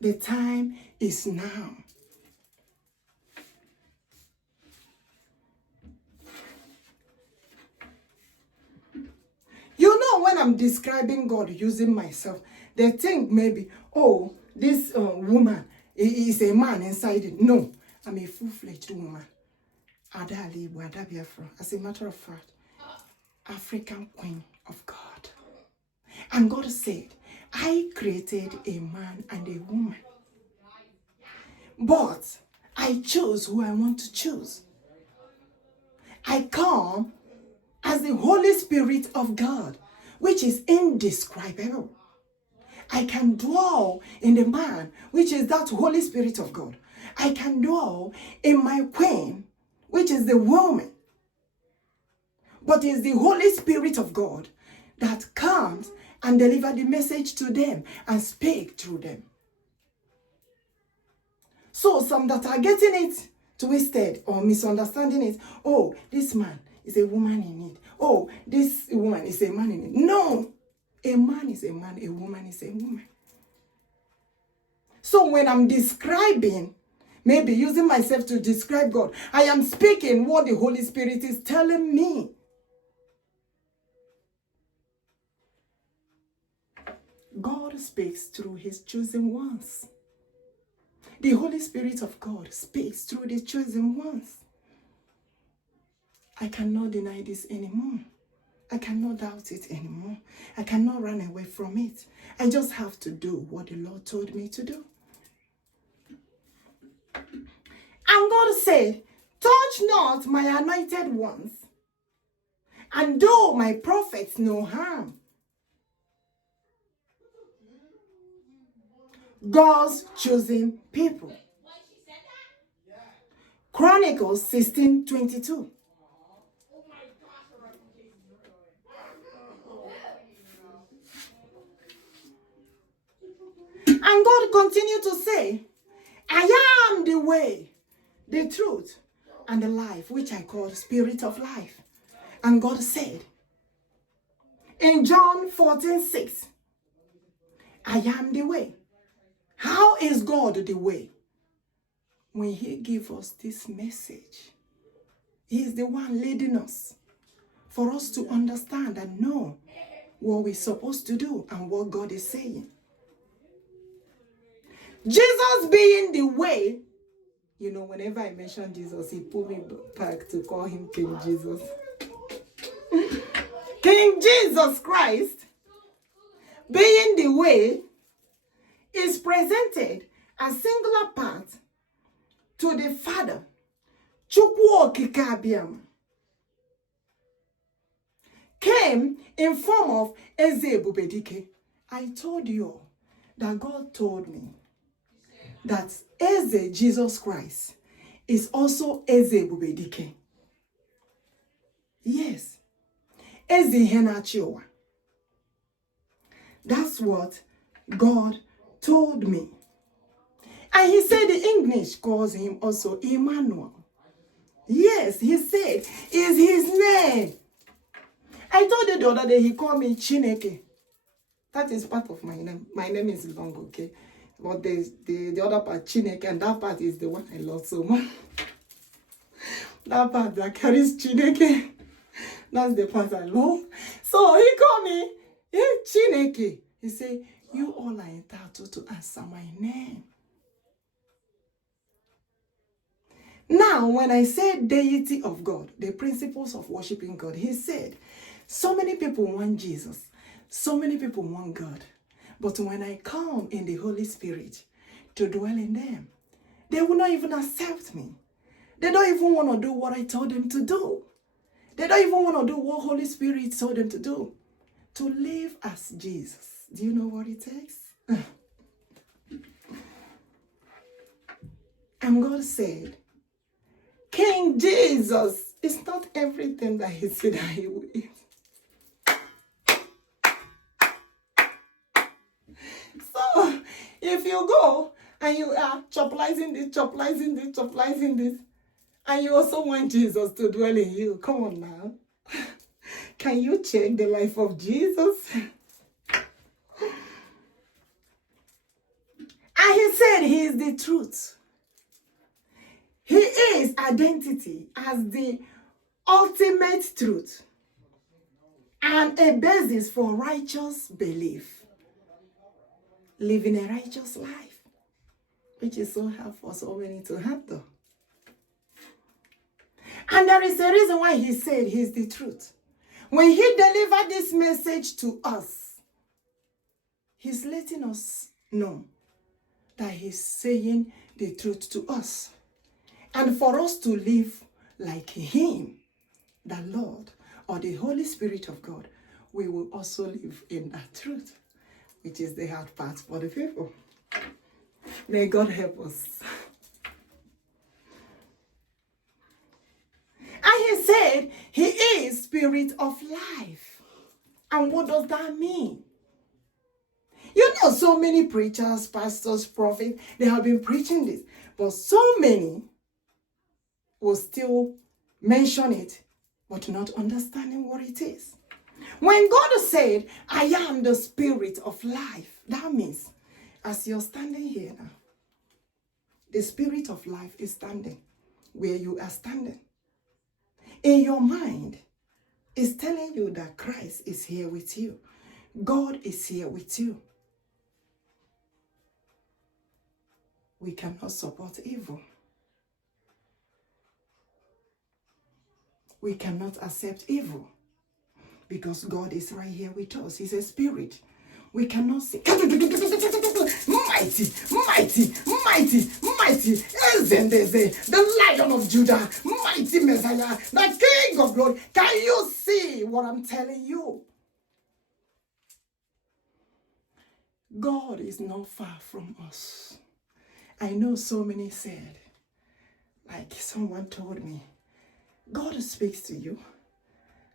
The time is now. You know, when I'm describing God using myself, they think maybe, oh, this woman is a man inside it. No, I'm a full-fledged woman. Ada Biafra. As a matter of fact, African Queen of God. And God said, I created a man and a woman. But I choose who I want to choose. I come as the Holy Spirit of God, which is indescribable. I can dwell in the man, which is that Holy Spirit of God. I can dwell in my queen, which is the woman. But it's the Holy Spirit of God that comes and deliver the message to them and speak through them. So some that are getting it twisted or misunderstanding it, oh, this man is a woman in it. Oh, this woman is a man in it. No, a man is a man, a woman is a woman. So when I'm describing, maybe using myself to describe God, I am speaking what the Holy Spirit is telling me. God speaks through his chosen ones. The Holy Spirit of God speaks through the chosen ones. I cannot deny this anymore. I cannot doubt it anymore. I cannot run away from it. I just have to do what the Lord told me to do. And God said, touch not my anointed ones, and do my prophets no harm. God's chosen people. Chronicles 16:22. And God continued to say, I am the way, the truth, and the life, which I call Spirit of Life. And God said, in John 14:6, I am the way. How is God the way? When he gives us this message, he is the one leading us for us to understand and know what we're supposed to do and what God is saying. Jesus being the way, you know, whenever I mention Jesus, he put me back to call him King Jesus. King Jesus Christ, being the way, is presented as singular part to the Father, Chukwuokikeabiama, came in form of Eze. I told you that God told me that Eze Jesus Christ is also Eze. Yes, Eze Henachiowa. That's what God told me. And he said the English calls him also Emmanuel. Yes, he said is his name. I told you the other day he called me Chineke. That is part of my name. My name is long, okay? But the other part, Chineke, and that part is the one I love so much. That part that carries Chineke, that's the part I love. So he called me Chineke. He said, you all are entitled to answer my name. Now, when I say deity of God, the principles of worshiping God, he said, so many people want Jesus. So many people want God. But when I come in the Holy Spirit to dwell in them, they will not even accept me. They don't even want to do what I told them to do. They don't even want to do what Holy Spirit told them to do. To live as Jesus. Do you know what it takes? And God said, King Jesus is not everything that he said that he will eat. So, if you go and you are chopalizing this, and you also want Jesus to dwell in you, come on now. Can you check the life of Jesus? And he said he is the truth. He is identity as the ultimate truth and a basis for righteous belief. Living a righteous life, which is so hard for so many to handle. And there is a reason why he said he's the truth. When he delivered this message to us, he's letting us know that he's saying the truth to us. And for us to live like him, the Lord, or the Holy Spirit of God, we will also live in that truth, which is the hard part for the people. May God help us. And he said he is Spirit of life. And what does that mean? You know, so many preachers, pastors, prophets, they have been preaching this. But so many will still mention it, but not understanding what it is. When God said, I am the Spirit of life, that means, as you're standing here now, the Spirit of life is standing where you are standing. In your mind, it's telling you that Christ is here with you. God is here with you. We cannot support evil. We cannot accept evil because God is right here with us. He's a spirit. We cannot say, mighty, mighty, mighty, mighty, the Lion of Judah, mighty Messiah, the King of glory. Can you see what I'm telling you? God is not far from us. I know so many said, like someone told me, God speaks to you.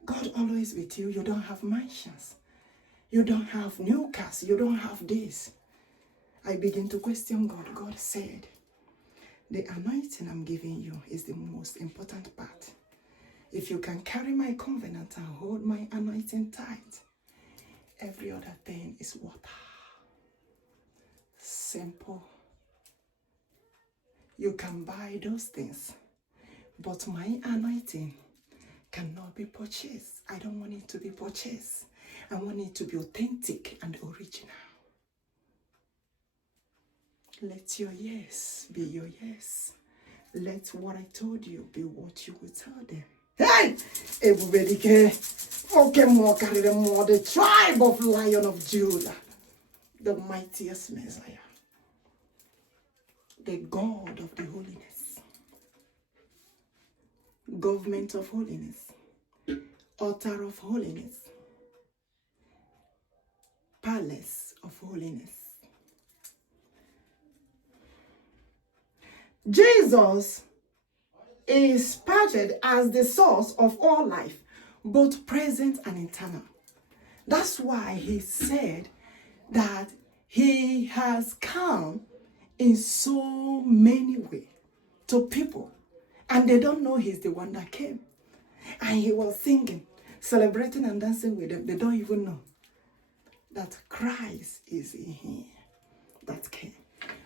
God always with you. You don't have mansions. You don't have new cars. You don't have this. I begin to question God. God said, the anointing I'm giving you is the most important part. If you can carry my covenant and hold my anointing tight, every other thing is water. Simple. You can buy those things, but my anointing cannot be purchased. I don't want it to be purchased. I want it to be authentic and original. Let your yes be your yes. Let what I told you be what you will tell them. Hey! Everybody care. Okay, more carry them more. The tribe of Lion of Judah. The mightiest Messiah. The God of the holiness. Government of holiness. Altar of holiness. Palace of holiness. Jesus is purged as the source of all life, both present and eternal. That's why he said that he has come in so many ways to people, and they don't know he's the one that came. And he was singing, celebrating and dancing with them. They don't even know that Christ is in him that came.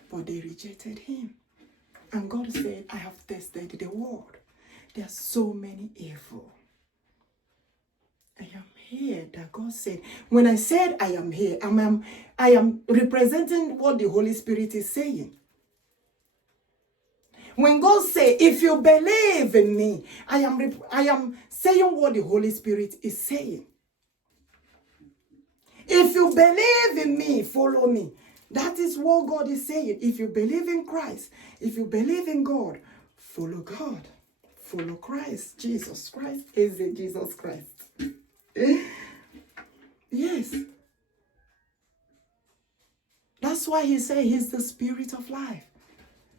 But they rejected him. And God said, I have tested the world. There are so many evil. I am here, that God said. When I said I am here, I am representing what the Holy Spirit is saying. When God says, if you believe in me, I am saying what the Holy Spirit is saying. If you believe in me, follow me. That is what God is saying. If you believe in Christ, if you believe in God, follow God, follow Christ, Jesus Christ, is it Jesus Christ? Yes. That's why he said he's the spirit of life.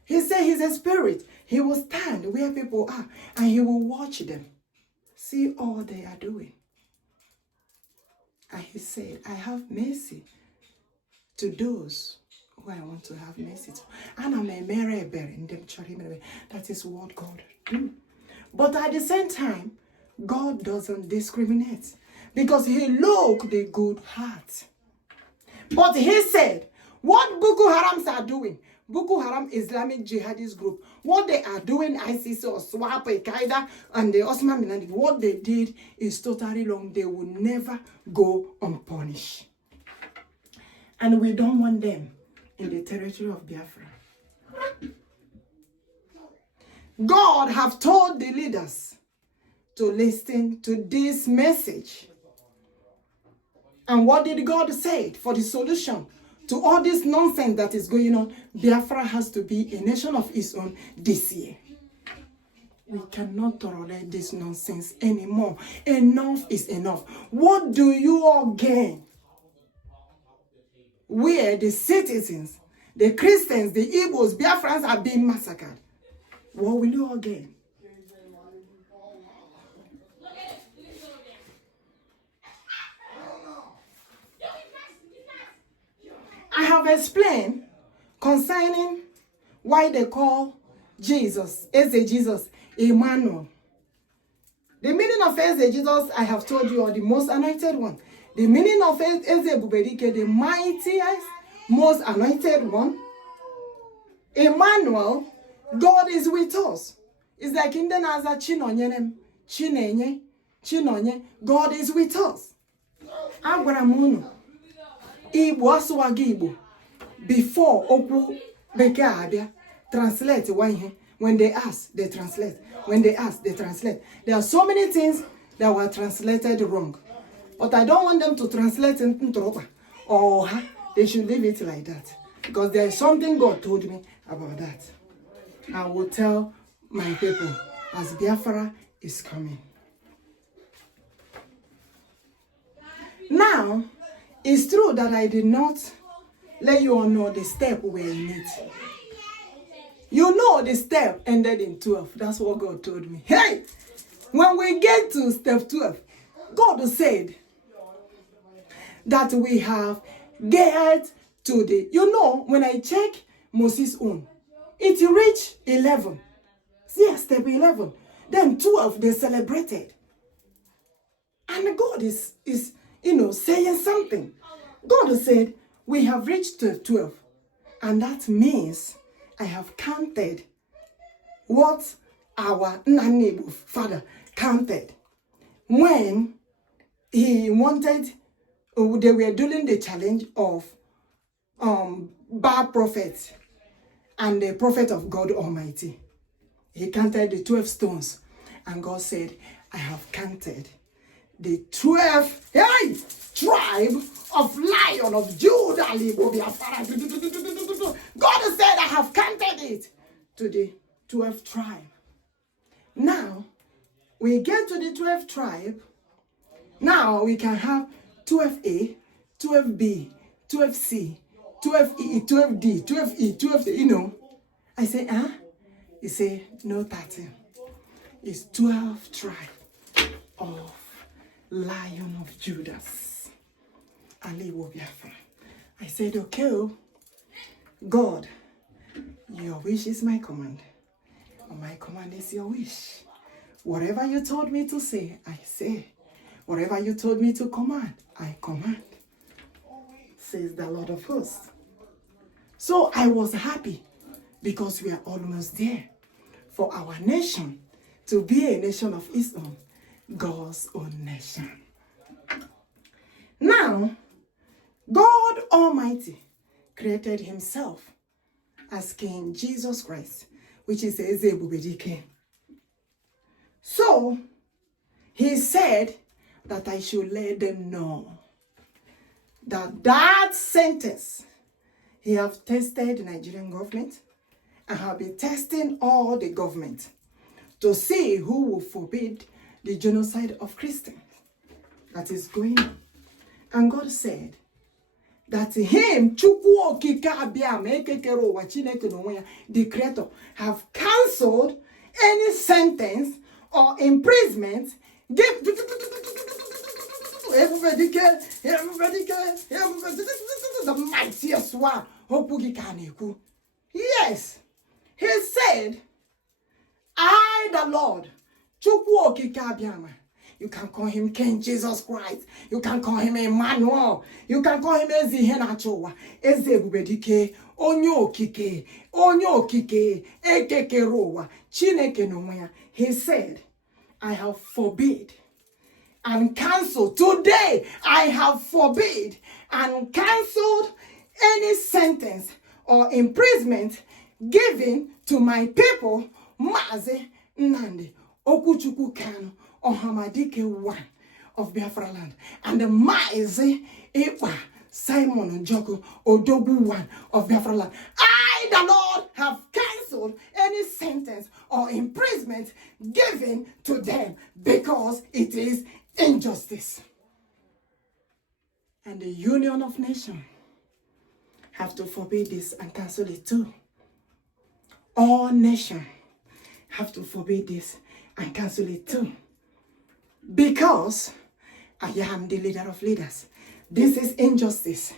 He said he's a spirit. He will stand where people are and he will watch them, see all they are doing. And he said, I have mercy to those who I want to have mercy to. And I'm a mere bearing them. That is what God do. But at the same time, God doesn't discriminate because he looked the good heart. But he said, what Boko Harams are doing, Bokoharam Islamic Jihadist group, what they are doing, ISIS or SWAP, Al-Qaeda, and the Osman bin Laden, what they did is totally wrong. They will never go unpunished. And we don't want them in the territory of Biafra. God have told the leaders to listen to this message. And what did God say for the solution to all this nonsense that is going on? Biafra has to be a nation of its own this year. We cannot tolerate this nonsense anymore. Enough is enough. What do you all gain? Where the citizens, the Christians, the Igbos, Biafrans are being massacred. What will you all gain? I have explained concerning why they call Jesus, Eze Jesus, Emmanuel. The meaning of Eze Jesus, I have told you, are the most anointed one. The meaning of Eze Buberike, the mightiest, most anointed one. Emmanuel, God is with us. It's like in the Naza Chinonyenem, Chinenye, Chinonye, God is with us. Abramuno. Igbo asụwaga Igbo before Okwuchukwu translate when they ask, they translate. When they ask, they translate. There are so many things that were translated wrong. But I don't want them to translate in Tropa or they should leave it like that. Because there is something God told me about that. I will tell my people as Biafra is coming. Now, it's true that I did not let you all know the step we're in it. You know the step ended in 12. That's what God told me. Hey! When we get to step 12, God said that we have get to the... You know, when I check Moses' own, it reached 11. Yeah, step 11. Then 12, they celebrated. And God is saying something. God said, we have reached 12. And that means I have counted what our Nnamdi father counted. When he wanted, they were doing the challenge of Baal prophet and the prophet of God Almighty. He counted the 12 stones. And God said, I have counted the 12 tribe of Lion of Judah. God said, I have counted it to the 12th tribe. Now, we get to the 12th tribe. Now, we can have 12A, 12B, 12C, 12E, 12D, 12E, 12D, you know. I say, huh? He say, no 13. It's 12 tribe of Lion of Judah. Igbo Biafra. I said, okay, God, your wish is my command. And my command is your wish. Whatever you told me to say, I say. Whatever you told me to command, I command. Says the Lord of hosts. So I was happy because we are almost there for our nation to be a nation of its own, God's own nation. Now, God Almighty created himself as King Jesus Christ, which is Eze Buberike. So, he said that I should let them know that sentence, he have tested the Nigerian government I have been testing all the government to see who will forbid the genocide of Christians that is going on. And God said that him, Chukwuokikeabiama, the creator, have cancelled any sentence or imprisonment. Give everybody, the mightiest one. Yes, he said, I, the Lord, Chukwuokikeabiama. You can call him King Jesus Christ. You can call him Emmanuel. You can call him Ezihenachowa. Ezebubedike. Onyokike. Onyokike. Ekekerowa. Chineke nomoya. He said, I have forbid and cancelled. Today, I have forbid and cancelled any sentence or imprisonment given to my people, Mazi, Nnamdi, Okwuchukwu, Kanu, Ohamadike, one of Biafraland, and the Mazi, Ekpa, Simon, Njoku, Odogwu, one of Biafraland. I, the Lord, have cancelled any sentence or imprisonment given to them because it is injustice. And the Union of Nations have to forbid this and cancel it too. All nations have to forbid this and cancel it too. Because I am the leader of leaders. This is injustice.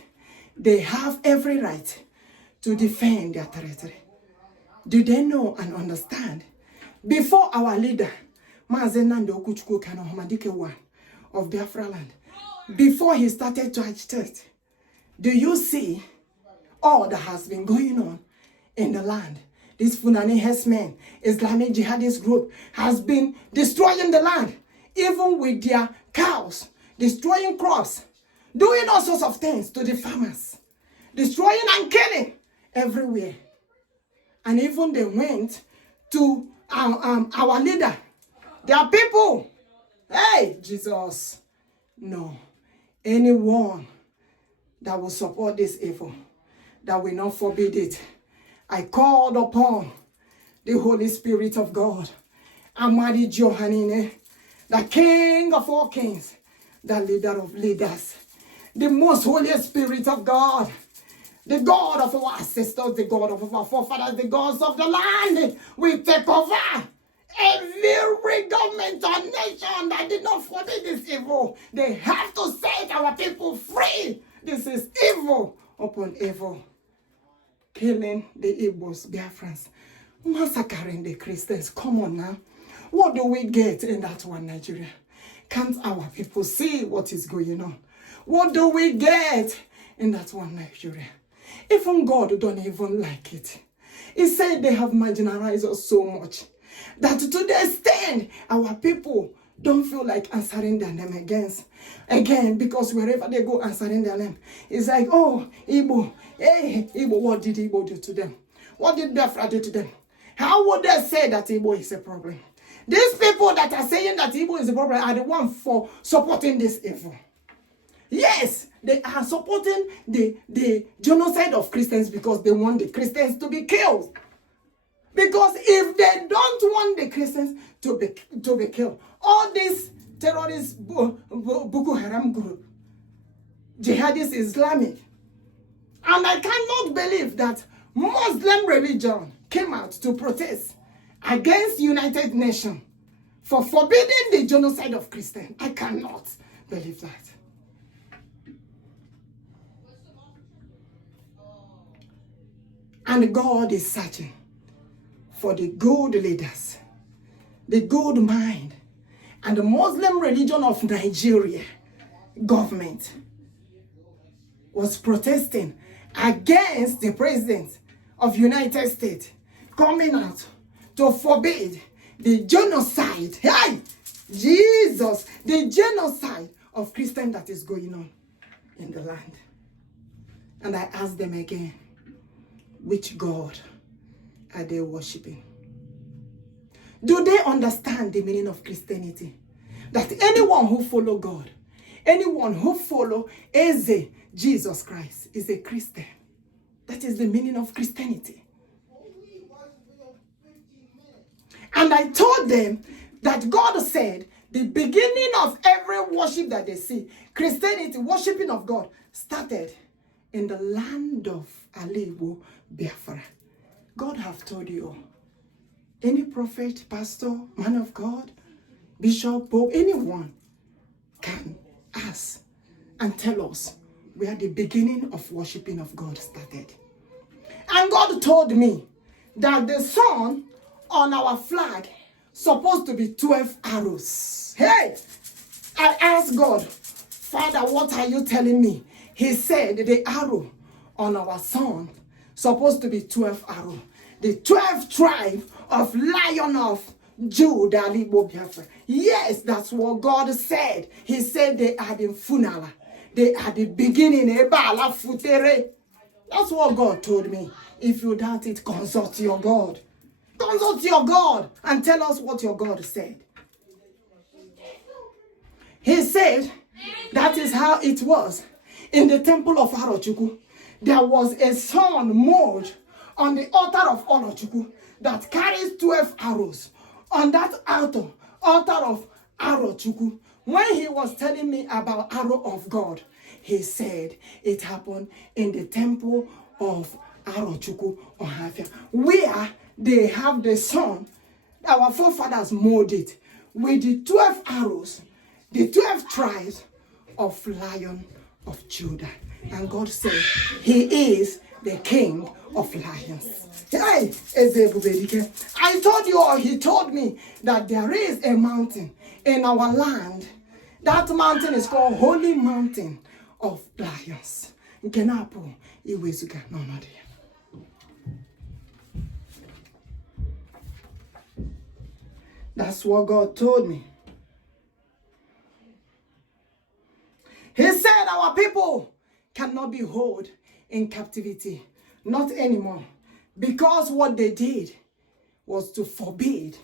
They have every right to defend their territory. Do they know and understand? Before our leader, Mazi Nnamdi Okwuchukwu and Ohamadike one of Biafraland, before he started to agitate, do you see all that has been going on in the land? This Fulani herdsmen, Islamic Jihadist group, has been destroying the land, even with their cows, destroying crops, doing all sorts of things to the farmers, destroying and killing everywhere. And even they went to our leader, their people. Hey, Jesus, no. Anyone that will support this evil, that will not forbid it, I called upon the Holy Spirit of God, Amadi Johanine, the King of all kings, the leader of leaders, the most Holy Spirit of God, the God of our ancestors, the God of our forefathers, the gods of the land. We take over every government or nation that did not forbid this evil. They have to set our people free. This is evil upon evil. Killing the Igbo Biafrans, massacring the Christians. Come on now. What do we get in that one, Nigeria? Can't our people see what is going on? What do we get in that one, Nigeria? Even God don't even like it. He said they have marginalized us so much that to the extent our people don't feel like answering their name again, because wherever they go answering their name, it's like, oh, Igbo, hey, Igbo, what did Igbo do to them? What did Biafra do to them? How would they say that Igbo is a problem? These people that are saying that Igbo is a problem are the ones for supporting this evil. Yes, they are supporting the genocide of Christians because they want the Christians to be killed. Because if they don't want the Christians to be killed, all these terrorist Bokoharam group, Jihadist Islamic, and I cannot believe that Muslim religion came out to protest against United Nations for forbidding the genocide of Christians. I cannot believe that. And God is searching for the good leaders, the good mind, and the Muslim religion of Nigeria government was protesting against the president of United States coming out to forbid the genocide. Hey, Jesus, the genocide of Christians that is going on in the land. And I ask them again, which God are they worshiping? Do they understand the meaning of Christianity? That anyone who follow God, anyone who follow Jesus Christ is a Christian. That is the meaning of Christianity. And I told them that God said the beginning of every worship that they see, Christianity, worshiping of God, started in the land of Igbo Biafra. God have told you all. Any prophet, pastor, man of God, bishop, pope, anyone can ask and tell us where the beginning of worshiping of God started. And God told me that the sun on our flag supposed to be 12 arrows. Hey! I asked God, Father, what are you telling me? He said the arrow on our sun supposed to be 12 arrows. The 12 tribe of Lion of Judah, Igbo Biafra. Yes, that's what God said. He said they are the funala. They are the beginning. That's what God told me. If you doubt it, consult your God. Consult your God and tell us what your God said. He said that is how it was. In the temple of Okwuchukwu, there was a sun mold on the altar of Okwuchukwu that carries 12 arrows. On that altar of Okwuchukwu, when he was telling me about arrow of God, he said it happened in the temple of Okwuchukwu Ohafia, where they have the sun. Our forefathers molded with the 12 arrows, the 12 tribes of Lion of Judah. And God said, he is the King of Lions. Hey, I told you all, he told me that there is a mountain in our land. That mountain is called Holy Mountain of Lions. Genapo, Iwezuga, no, not here. That's what God told me. He said our people cannot be held in captivity. Not anymore. Because what they did was to forbid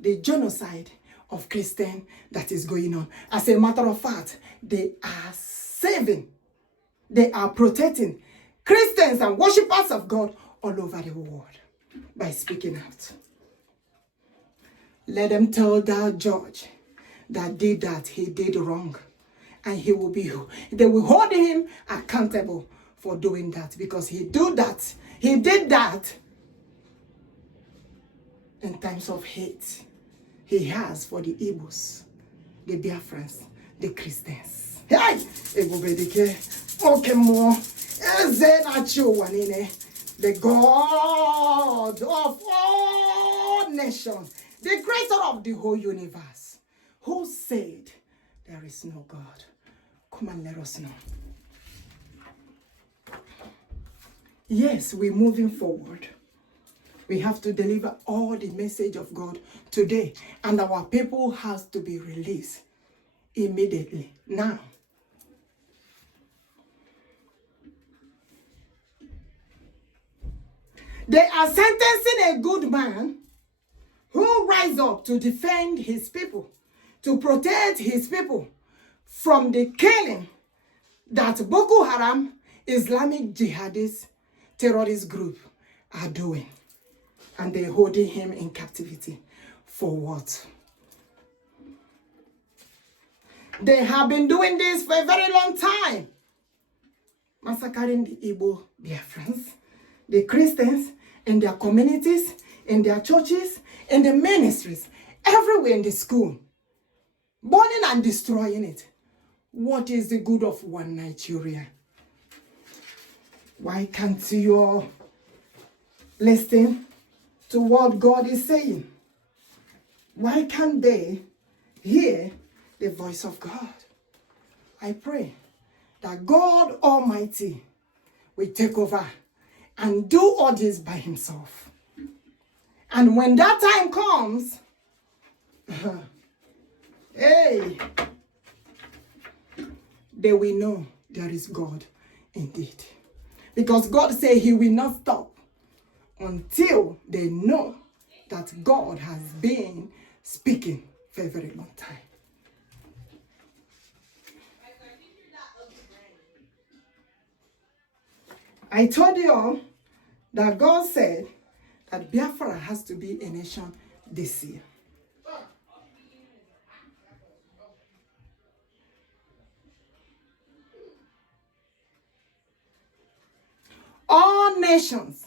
the genocide of Christians that is going on. As a matter of fact, they are saving, they are protecting Christians and worshippers of God all over the world by speaking out. Let them tell that judge that did that, he did wrong. And they will hold him accountable for doing that, because he did that in times of hate he has for the Igbos, the Biafrans, the Christians. Hey! Okay, more. The God of all nations, the creator of the whole universe, who said there is no God. Come and let us know. Yes, we're moving forward. We have to deliver all the message of God today, and our people has to be released immediately, now. They are sentencing a good man who rise up to defend his people, to protect his people from the killing that Bokoharam Islamic Jihadist terrorist group are doing. And they're holding him in captivity. For what? They have been doing this for a very long time. Massacring the Igbo Biafrans, the Christians, in their communities, in their churches, in the ministries, everywhere in the school. Burning and destroying it. What is the good of one Nigeria? Why can't you all listen to what God is saying? Why can't they hear the voice of God? I pray that God Almighty will take over and do all this by himself. And when that time comes, hey, they will know there is God indeed. Because God said he will not stop until they know that God has been speaking for a very long time. I told you all that God said that Biafra has to be a nation this year. All nations,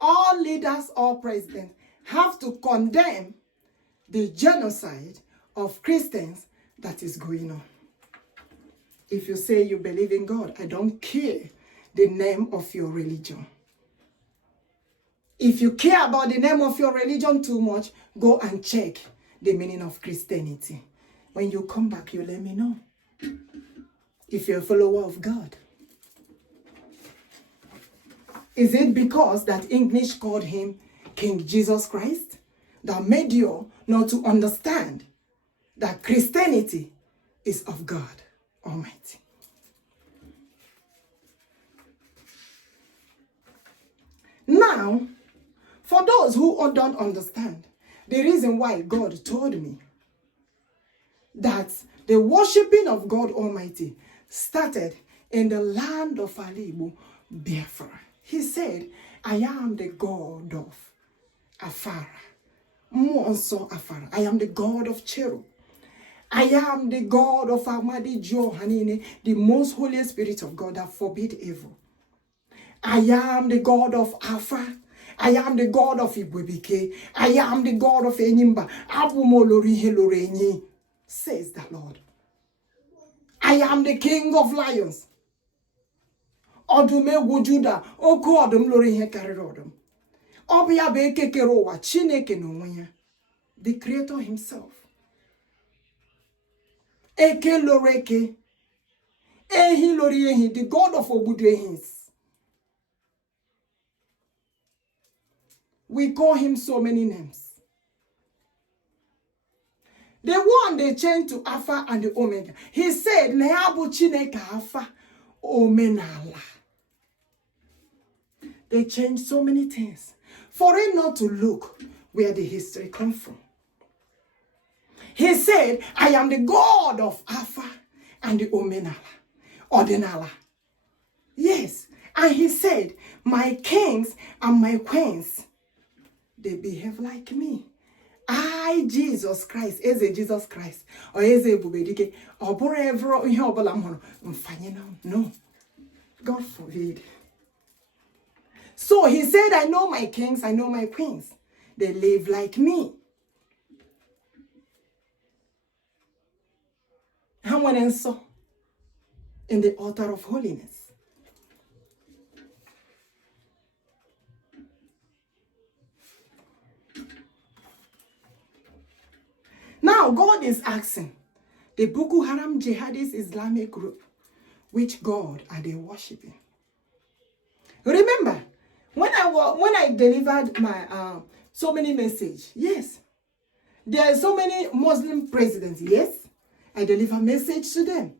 all leaders, all presidents have to condemn the genocide of Christians that is going on. If you say you believe in God, I don't care the name of your religion. If you care about the name of your religion too much, go and check the meaning of Christianity. When you come back, you let me know if you're a follower of God. Is it because that English called him King Jesus Christ that made you not to understand that Christianity is of God Almighty? Now, for those who don't understand, the reason why God told me that the worshiping of God Almighty started in the land of Igbo Biafra. He said, I am the God of Afara. Afara. I am the God of Cherub. I am the God of Ohamadike, the most holy spirit of God that forbid evil. I am the God of Alpha. I am the God of Igbo Biafra. I am the God of Enyimba. Says the Lord. I am the King of lions. Odume wujuda, oko odum lori ihe karịrị odum. Obia be ekekere ụwa, Chineke n'onwe ya, the creator himself. Eke lori eke, ehi lori ehi, the God of obudu ehis. We call him so many names. The one they changed to Alpha and the Omega. He said, Neabu Chineke Alpha, Omenala. They changed so many things for it not to look where the history comes from. He said, I am the God of Alpha and the Omenala, Ordinala. Yes, and he said, my kings and my queens, they behave like me. I, Jesus Christ, Eze Jesus Christ, or Eze Bubedike, or Borevro, no, God forbid. So he said, I know my kings, I know my queens. They live like me. And when I saw in the altar of holiness. Now God is asking the Bokoharam Jihadist Islamic group, which God are they worshiping? Remember, when I delivered my so many messages, yes, there are so many Muslim presidents, yes, I deliver message to them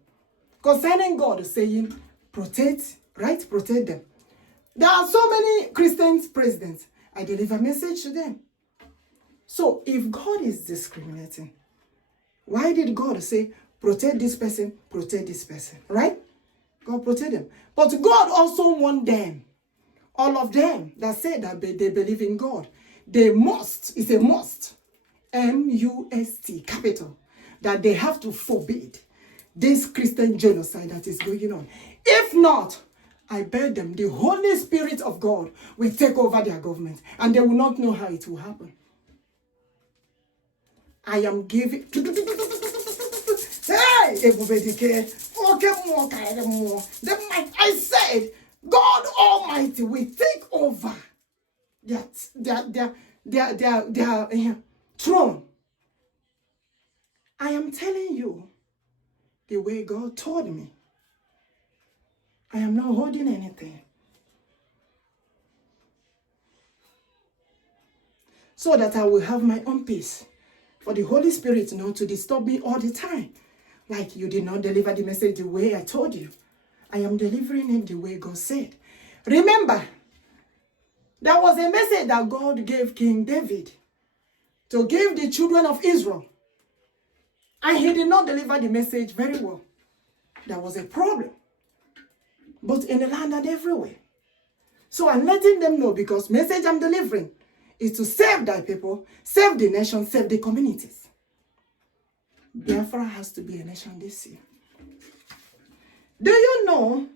concerning God, saying protect, right, protect them. There are so many Christian presidents, I deliver message to them. So if God is discriminating, why did God say protect this person, right? God protect them. But God also want them, all of them that say that they believe in God, they must, it's a must, M-U-S-T, capital, that they have to forbid this Christian genocide that is going on. If not, I bet them the Holy Spirit of God will take over their government and they will not know how it will happen. I am giving... Hey, I said, God Almighty will take over their throne. I am telling you the way God told me. I am not holding anything. So that I will have my own peace. For the Holy Spirit not to disturb me all the time. Like you did not deliver the message the way I told you. I am delivering it the way God said. Remember, there was a message that God gave King David to give the children of Israel. And he did not deliver the message very well. There was a problem. But in the land and everywhere. So I'm letting them know because message I'm delivering is to save thy people, save the nation, save the communities. Biafra has to be a nation this year. Do you know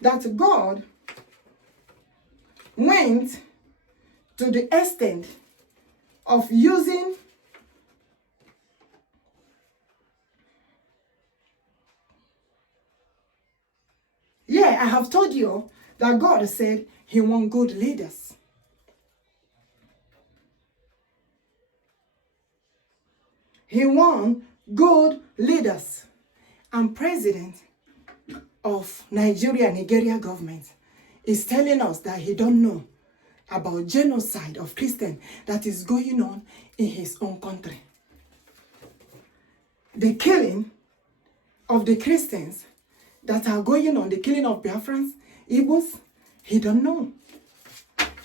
that God went to the extent of using I have told you that God said he wants good leaders. He wants good leaders. And President of Nigeria government is telling us that he don't know about genocide of Christians that is going on in his own country. The killing of the Christians that are going on, the killing of Biafrans, Igbos, he don't know.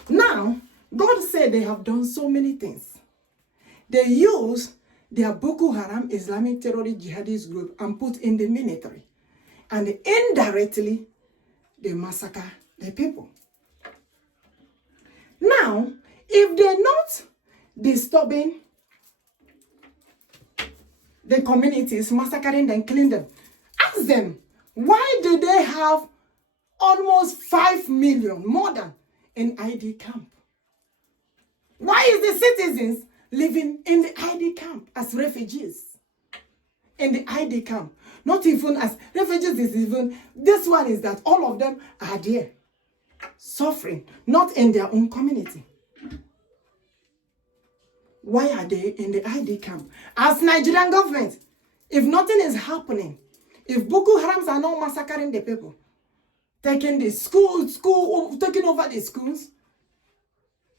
Now, God said they have done so many things. They use their Bokoharam Islamic terrorist jihadist group and put in the military. And indirectly, they massacre the people. Now, if they're not disturbing the communities, massacring them, killing them, ask them, why do they have almost 5 million, more than, in ID camp? Why is the citizens living in the ID camp as refugees? In the ID camp. Not even as refugees is even, this one is that all of them are there, suffering, not in their own community. Why are they in the ID camp? As Nigerian government, if nothing is happening, if Boko Harams are not massacring the people, taking the taking over the schools,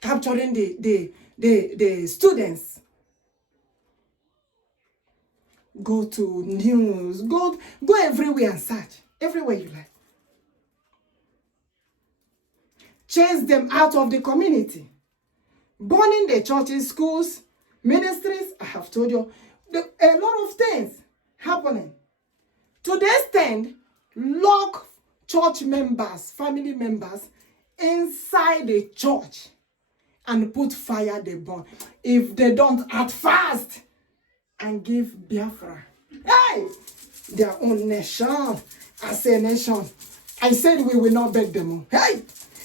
capturing the students, go to news, go everywhere and search, everywhere you like. Chase them out of the community. Burning the churches, schools, ministries, I have told you, a lot of things happening. To the extent, lock church members, family members, inside the church and put fire, they burn. If they don't act fast and give Biafra, their own nation, as a nation, I said we will not beg them all.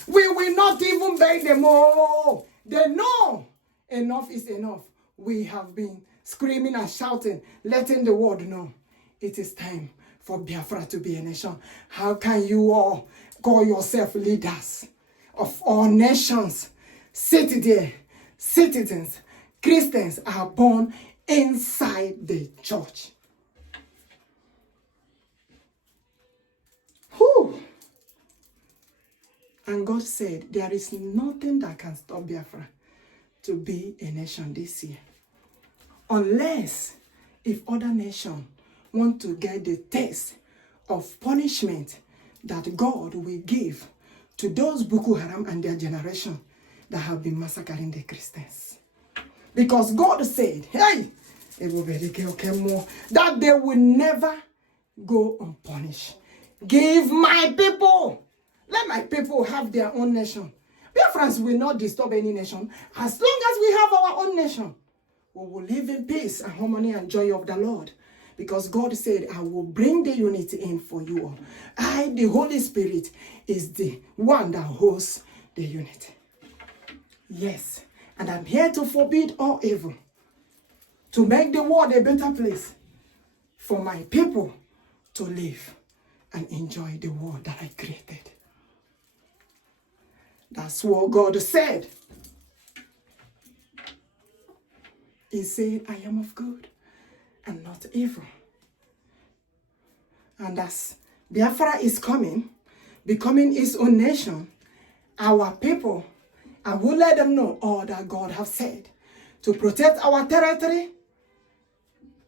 We will not even beg them all. They know enough is enough. We have been screaming and shouting, letting the world know it is time for Biafra to be a nation. How can you all call yourself leaders of all nations? Sit there, citizens, Christians are born inside the church. Whew. And God said, there is nothing that can stop Biafra to be a nation this year. Unless if other nations want to get the taste of punishment that God will give to those Boko Haram and their generation that have been massacring the Christians. Because God said, that they will never go unpunished. Give my people, let my people have their own nation. Biafrans will not disturb any nation. As long as we have our own nation, we will live in peace and harmony and joy of the Lord. Because God said, I will bring the unity in for you all. The Holy Spirit, is the one that holds the unity. Yes, and I'm here to forbid all evil, to make the world a better place for my people to live and enjoy the world that I created. That's what God said. He said, I am of good and not evil. And as Biafra is coming, becoming its own nation, our people, I will let them know all that God has said to protect our territory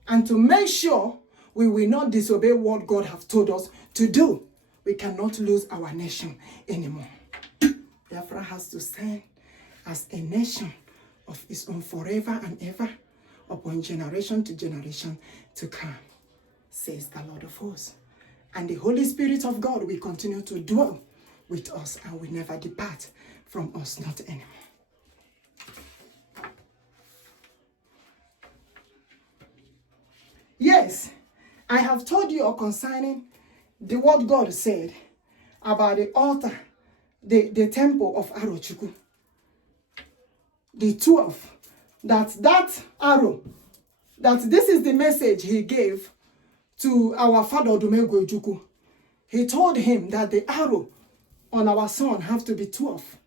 and to make sure we will not disobey what God has told us to do. We cannot lose our nation anymore. Biafra has to stand as a nation of its own forever and ever, upon generation to generation to come, says the Lord of hosts. And the Holy Spirit of God will continue to dwell with us and will never depart from us, not anymore. Yes, I have told you concerning what God said about the altar, the temple of Arochukwu. The 12, that arrow, that this is the message he gave to our father Okwuchukwu. He told him that the arrow on our son have to be 12.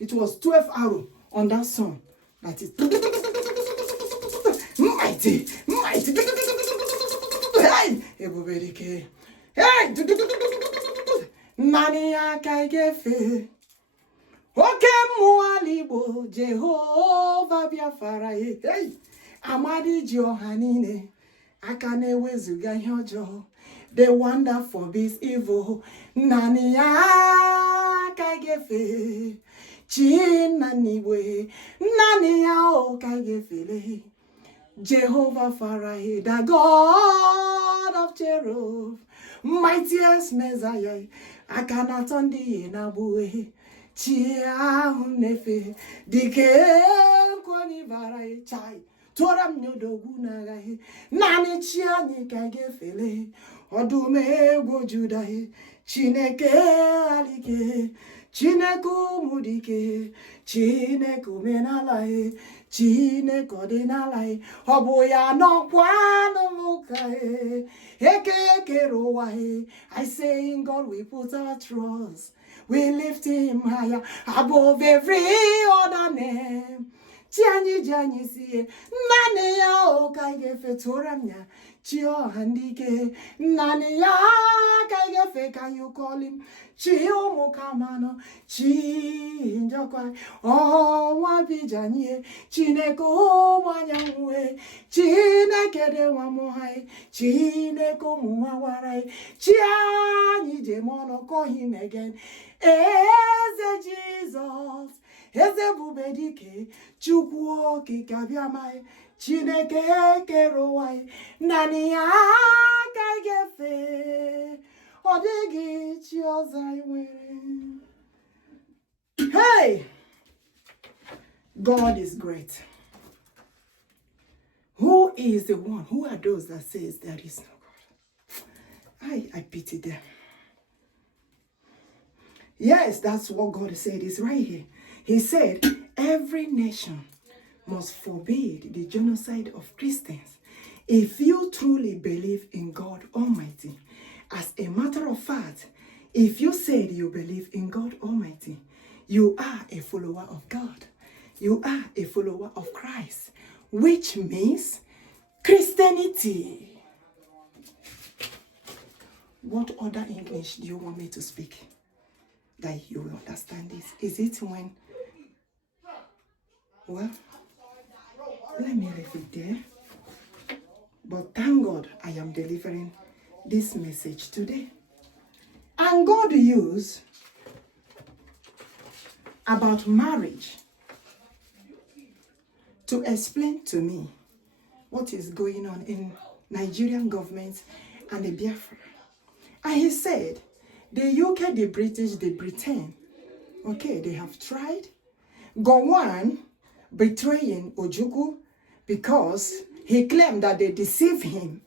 It was 12 arrow on that son. That is mighty. Hey, hey, nani akaigefe. Oke mualibo Jehovah Biafra. Hey, amadi ji ọha niile aka na-ewezuga ihe ọjọọ. The one that forbids evil. Nani akaigefe. Chinaniwe. Nani akaigefe. Jehovah Farahi, the God of cherub, mightiest Messiah, I cannot on the inabue, Chia nefe, Dike Kwani Varai Chai, Toram Odogwu Nagahi, Nani Chiani Kagefele, Odume go Judahi, Chineke Alike, Chineku Mudike, Chineku Menalae. Chineke ọdịnala ọbụya n'ọkwanụ mukae eke rowae. I say in God we put our trust, we lift him higher above every other name. Chianyi siye nani ya okaigefe toramnya Chio handike nani ya kaigefe. Can you call him Chio mukamano Chi Njoku wabijanye Chineko wanyamwe Chineke de wamohai Chineko muwawarai Chianyi jemono. Call him again. Eze Jesus, Eze bubedike Chukwuokikeabiama Chineke kerowai nani akaigefe odigi chiozai were. Hey, God is great. Who is the one? Who are those that says there is no God? I pity them. Yes, that's what God said is right here. He said every nation must forbid the genocide of Christians. If you truly believe in God Almighty, as a matter of fact, if you said you believe in God Almighty, you are a follower of God. You are a follower of Christ, which means Christianity. What other English do you want me to speak that you will understand this? Is it when, well, let me leave it there. But thank God I am delivering this message today. And God used about marriage to explain to me what is going on in Nigerian government and the Biafra. And he said, the UK, the British, the Britain, okay, they have tried. Gowon betraying Ojukwu because he claimed that they deceived him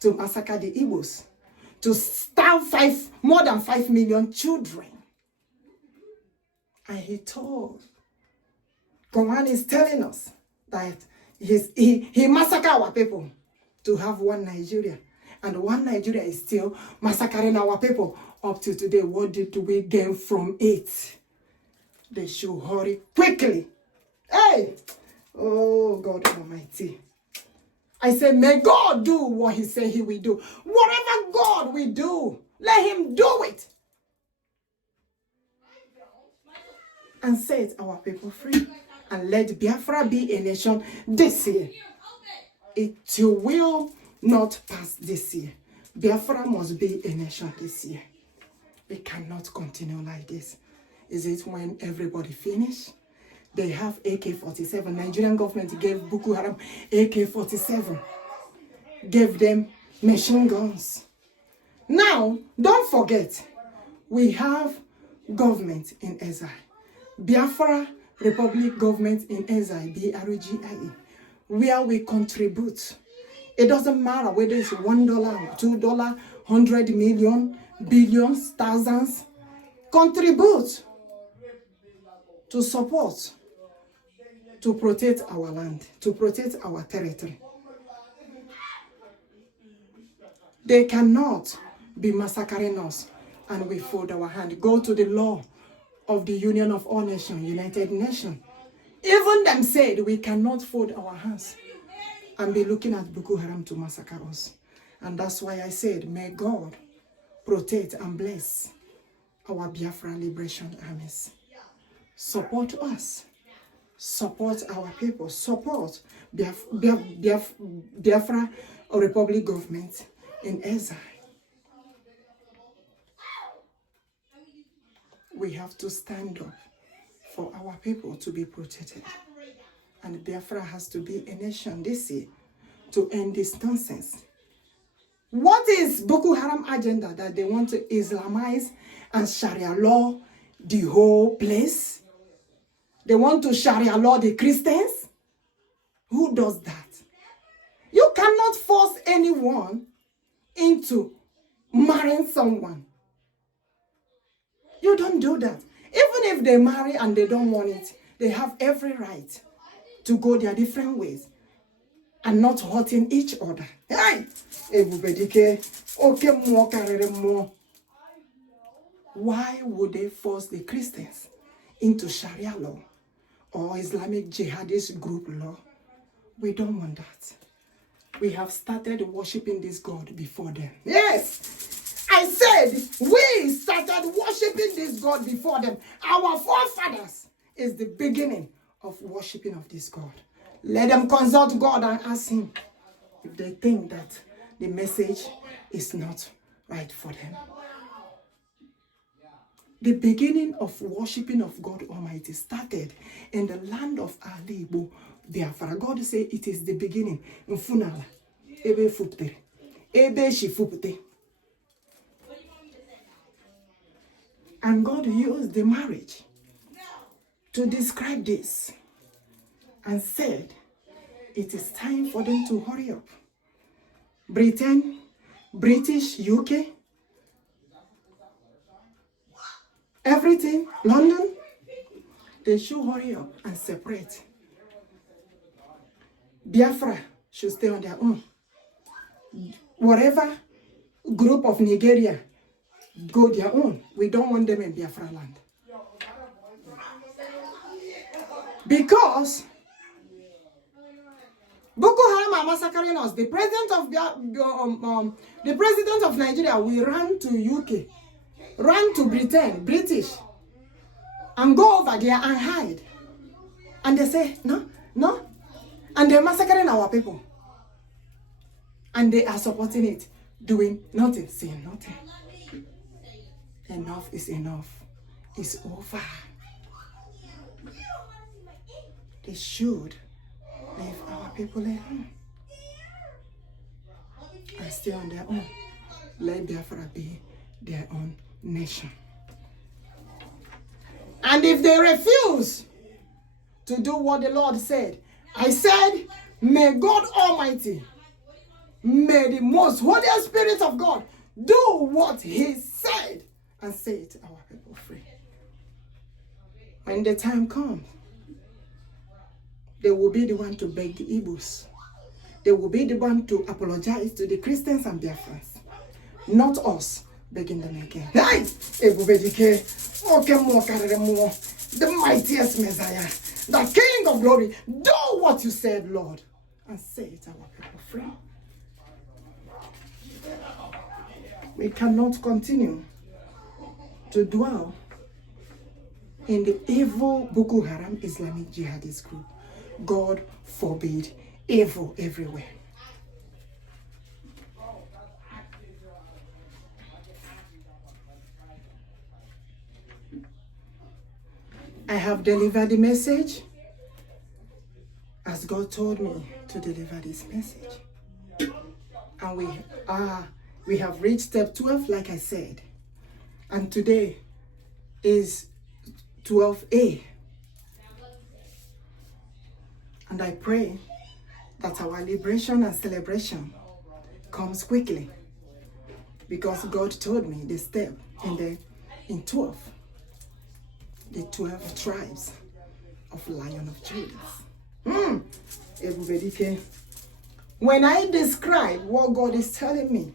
to massacre the Igbos, to starve more than 5 million children. And he told, Gowon is telling us that he massacred our people to have one Nigeria. And one Nigeria is still massacring our people up to today. What did we gain from it? They should hurry quickly. Hey! Oh, God Almighty. I said, may God do what he said he will do. Whatever God will do, let him do it. And set our people free. And let Biafra be a nation this year. It will not pass this year. Biafra must be a nation this year. We cannot continue like this. Is it when everybody finish? They have AK-47. Nigerian government gave Bokoharam AK-47. Gave them machine guns. Now, don't forget, we have government in exile. Biafra Republic government in exile, BRGIE, where we contribute It doesn't matter whether it's $1, $2, 100 million, billions, thousands. Contribute to support, to protect our land, to protect our territory. They cannot be massacring us and we fold our hand. Go to the law of the Union of All Nations, United Nations. Even them said we cannot fold our hands and be looking at Bokoharam to massacre us. And that's why I said, may God protect and bless our Biafra liberation armies. Support us. Support our people. Support Biafra Republic government in exile. We have to stand up for our people to be protected. And Biafra has to be a nation this year to end this nonsense. What is Boko Haram agenda? That they want to Islamize and Sharia law the whole place? They want to Sharia law the Christians? Who does that? You cannot force anyone into marrying someone. You don't do that. Even if they marry and they don't want it, they have every right to go their different ways and not hurting each other. Hey! Why would they force the Christians into Sharia law or Islamic Jihadist group law? We don't want that. We have started worshiping this God before them. Yes! I said we started worshiping this God before them. Our forefathers is the beginning of worshiping of this God. Let them consult God and ask him if they think that the message is not right for them. The beginning of worshiping of God Almighty started in the land of Igbo Biafra. God said it is the beginning. Mfunala, ebe fupte, ebe shifupte. And God used the marriage to describe this and said, it is time for them to hurry up. Britain, British, UK, everything, London, they should hurry up and separate. Biafra should stay on their own. Whatever group of Nigeria go their own. We don't want them in Biafraland. Because Boko Haram are massacring us. The president of Nigeria will run to UK, run to Britain, British, and go over there and hide. And they say, no, no. And they're massacring our people. And they are supporting it, doing nothing, saying nothing. Enough is enough. It's over. They should leave our people alone and stay on their own. Let Biafra be their own nation. And if they refuse to do what the Lord said, I said, may God Almighty, may the most Holy Spirit of God do what he said and set our people free. When the time comes, they will be the one to beg the Igbos. They will be the one to apologize to the Christians and Biafrans. Not us begging them again. Hey! The mightiest Messiah, the King of glory, do what you said, Lord, and set our people free. We cannot continue to dwell in the evil Boko Haram Islamic Jihadist group. God forbid evil everywhere. I have delivered the message as God told me to deliver this message. And we have reached step 12, like I said. And today is 12A. And I pray that our liberation and celebration comes quickly, because God told me the step in 12, the 12 tribes of Lion of Judah. Everybody, when I describe what God is telling me,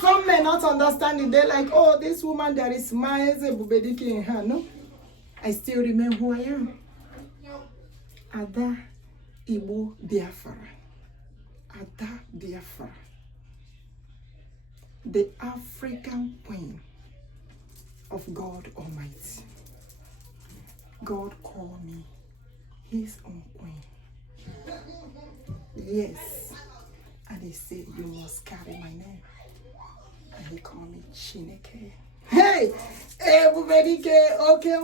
some may not understand it. They're like, oh, this woman, there is Mazi in her. No, I still remember who I am. Ada Igbo Biafra. Ada Biafra. The African Queen of God Almighty. God called me his own queen. Yes. And he said, you must carry my name. And he called me Chineke. Hey! Everybody get okay.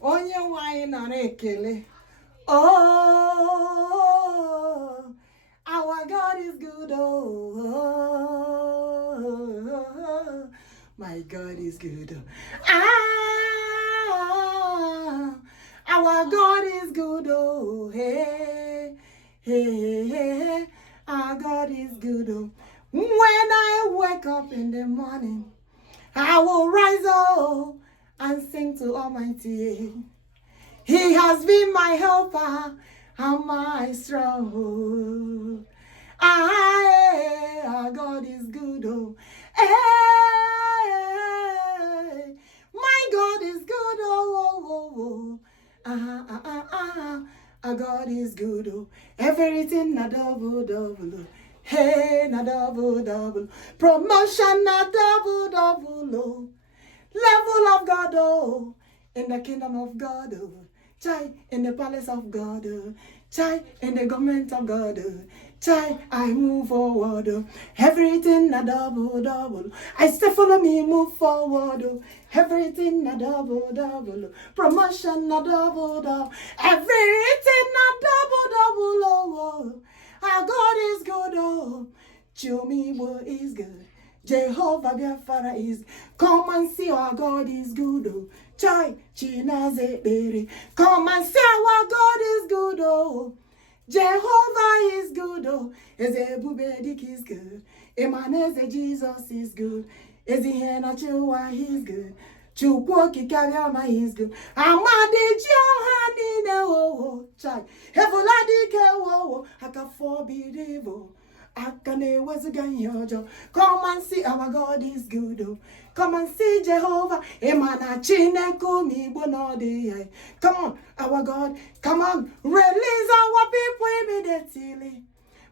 Onye wine na ekele. Oh, our God is good. Oh, my God is good. Our God is good. Oh, hey, hey, hey, our God is good. Oh, when I wake up in the morning, I will rise up and sing to Almighty. He has been my helper and my stronghold. Our God is good. Oh, hey, my God is good. Oh, our God is good. Oh, everything na double double. Oh. Hey, na double double. Promotion na double double. Oh, level of God. Oh, in the kingdom of God. Oh. Chai, in the palace of God, chai, in the government of God, chai, I move forward, everything a double, double, I say follow me, move forward, everything a double, double, promotion a double, double, everything a double, double, oh, our God is good, oh, Chumibo is good, Jehovah Biafra is, come and see our God is good, oh, Chai, Chinaze Beri. Come and say our God is good, oh. Jehovah is good, oh. Ezebubedik is good. Emaneze Jesus is good. Ezihena Chewa is good. Chukwuokikeabiama is good. Amadi Johani oh, Chai. Hevoladike oh, I can forbid evil. Come and see our God is good. Oh. Come and see Jehovah. Come on, our God. Come on, release our people immediately.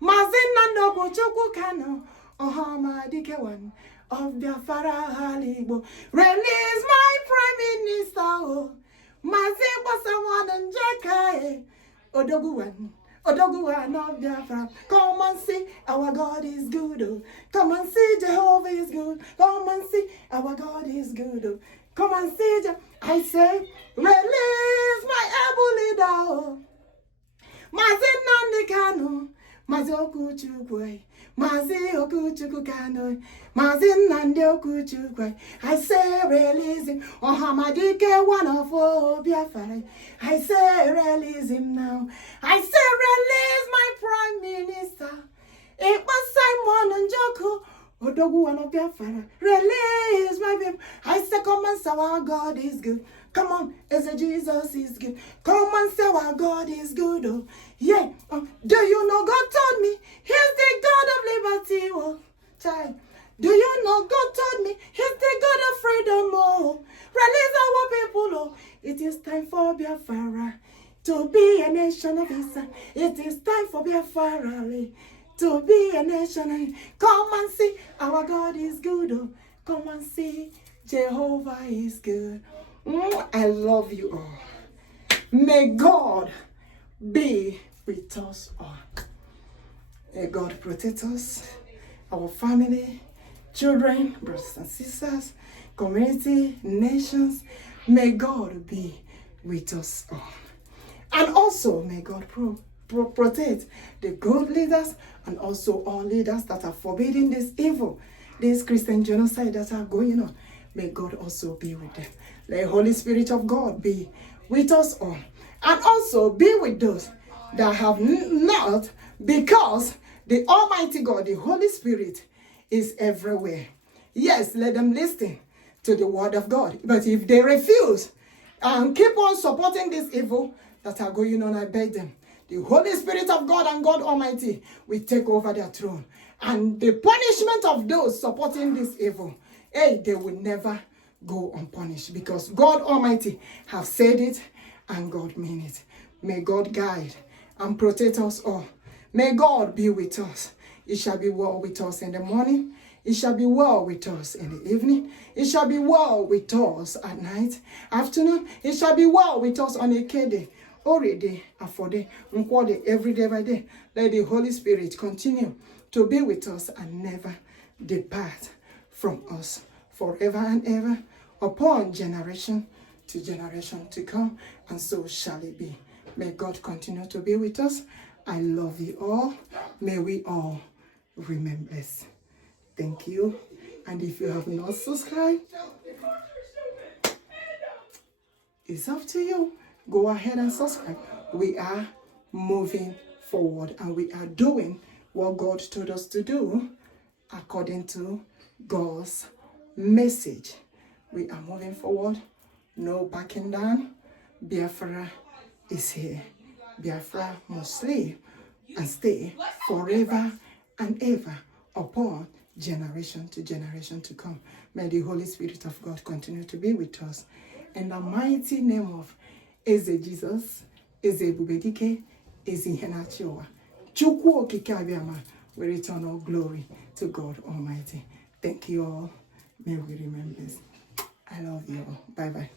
Mazi Njoku Kanu, Ohamadike one of Biafraland. Release my Prime Minister. Mazi Bokoharam Islamic Jihadist. Odogwu. Odogwu of Biafra. Come and see our God is good. Oh. Come and see Jehovah is good. Come and see our God is good. Oh. Come and see I say, release my able leader. Oh. Mazi Nnamdi Kanu. Mazi Okwuchukwu. Mazi Okwuchukwu Kanu. Mazi Nnamdi Okwuchukwu. I say, release him. Ohamadike one of all Biafra. I say, release him now. I say, release my Prime Minister. Ekpa Simon Njoku. Odogwu one of Biafra. Release my people. I say, come and say our God is good. Come on, as Jesus is good. Come and say our God is good. Oh, yeah. Do you know God told me He's the God of liberty? Oh, child. Do you know God told me He's the God of freedom? Oh, release our people. Oh, it is time for Biafra to be a nation of Israel. It is time for Biafra to be a nation. Come and see our God is good. Oh, come and see Jehovah is good. I love you all. May God be with us all. May God protect us, our family, children, brothers and sisters, community, nations. May God be with us all. And also may God protect the good leaders and also all leaders that are forbidding this evil, this Christian genocide that are going on. May God also be with them. The Holy Spirit of God be with us all. and also be with those that have not, because the Almighty God, the Holy Spirit, is everywhere. Yes, let them listen to the word of God. But if they refuse and keep on supporting this evil that are going on, I beg them, the Holy Spirit of God and God Almighty will take over their throne. And the punishment of those supporting this evil, they will never go unpunished, because God Almighty have said it and God mean it. May God guide and protect us all. May God be with us. It shall be well with us in the morning. It shall be well with us in the evening. It shall be well with us at night, afternoon. It shall be well with us on a day, already, afode, unquode, every day by day. Let the Holy Spirit continue to be with us and never depart from us forever and ever, upon generation to come, and so shall it be. May God continue to be with us. I love you all. May we all remain blessed. Thank you. And if you have not subscribed, it's up to you. Go ahead and subscribe. We are moving forward and we are doing what God told us to do according to God's message. We are moving forward. No backing down. Biafra is here. Biafra must live and stay forever and ever, upon generation to come. May the Holy Spirit of God continue to be with us. In the mighty name of Eze Jesus, Eze Bubedike, Eze Henachiowa, Chukwuokikeabiama, we return all glory to God Almighty. Thank you all. May we remember this. I love you all. Bye-bye.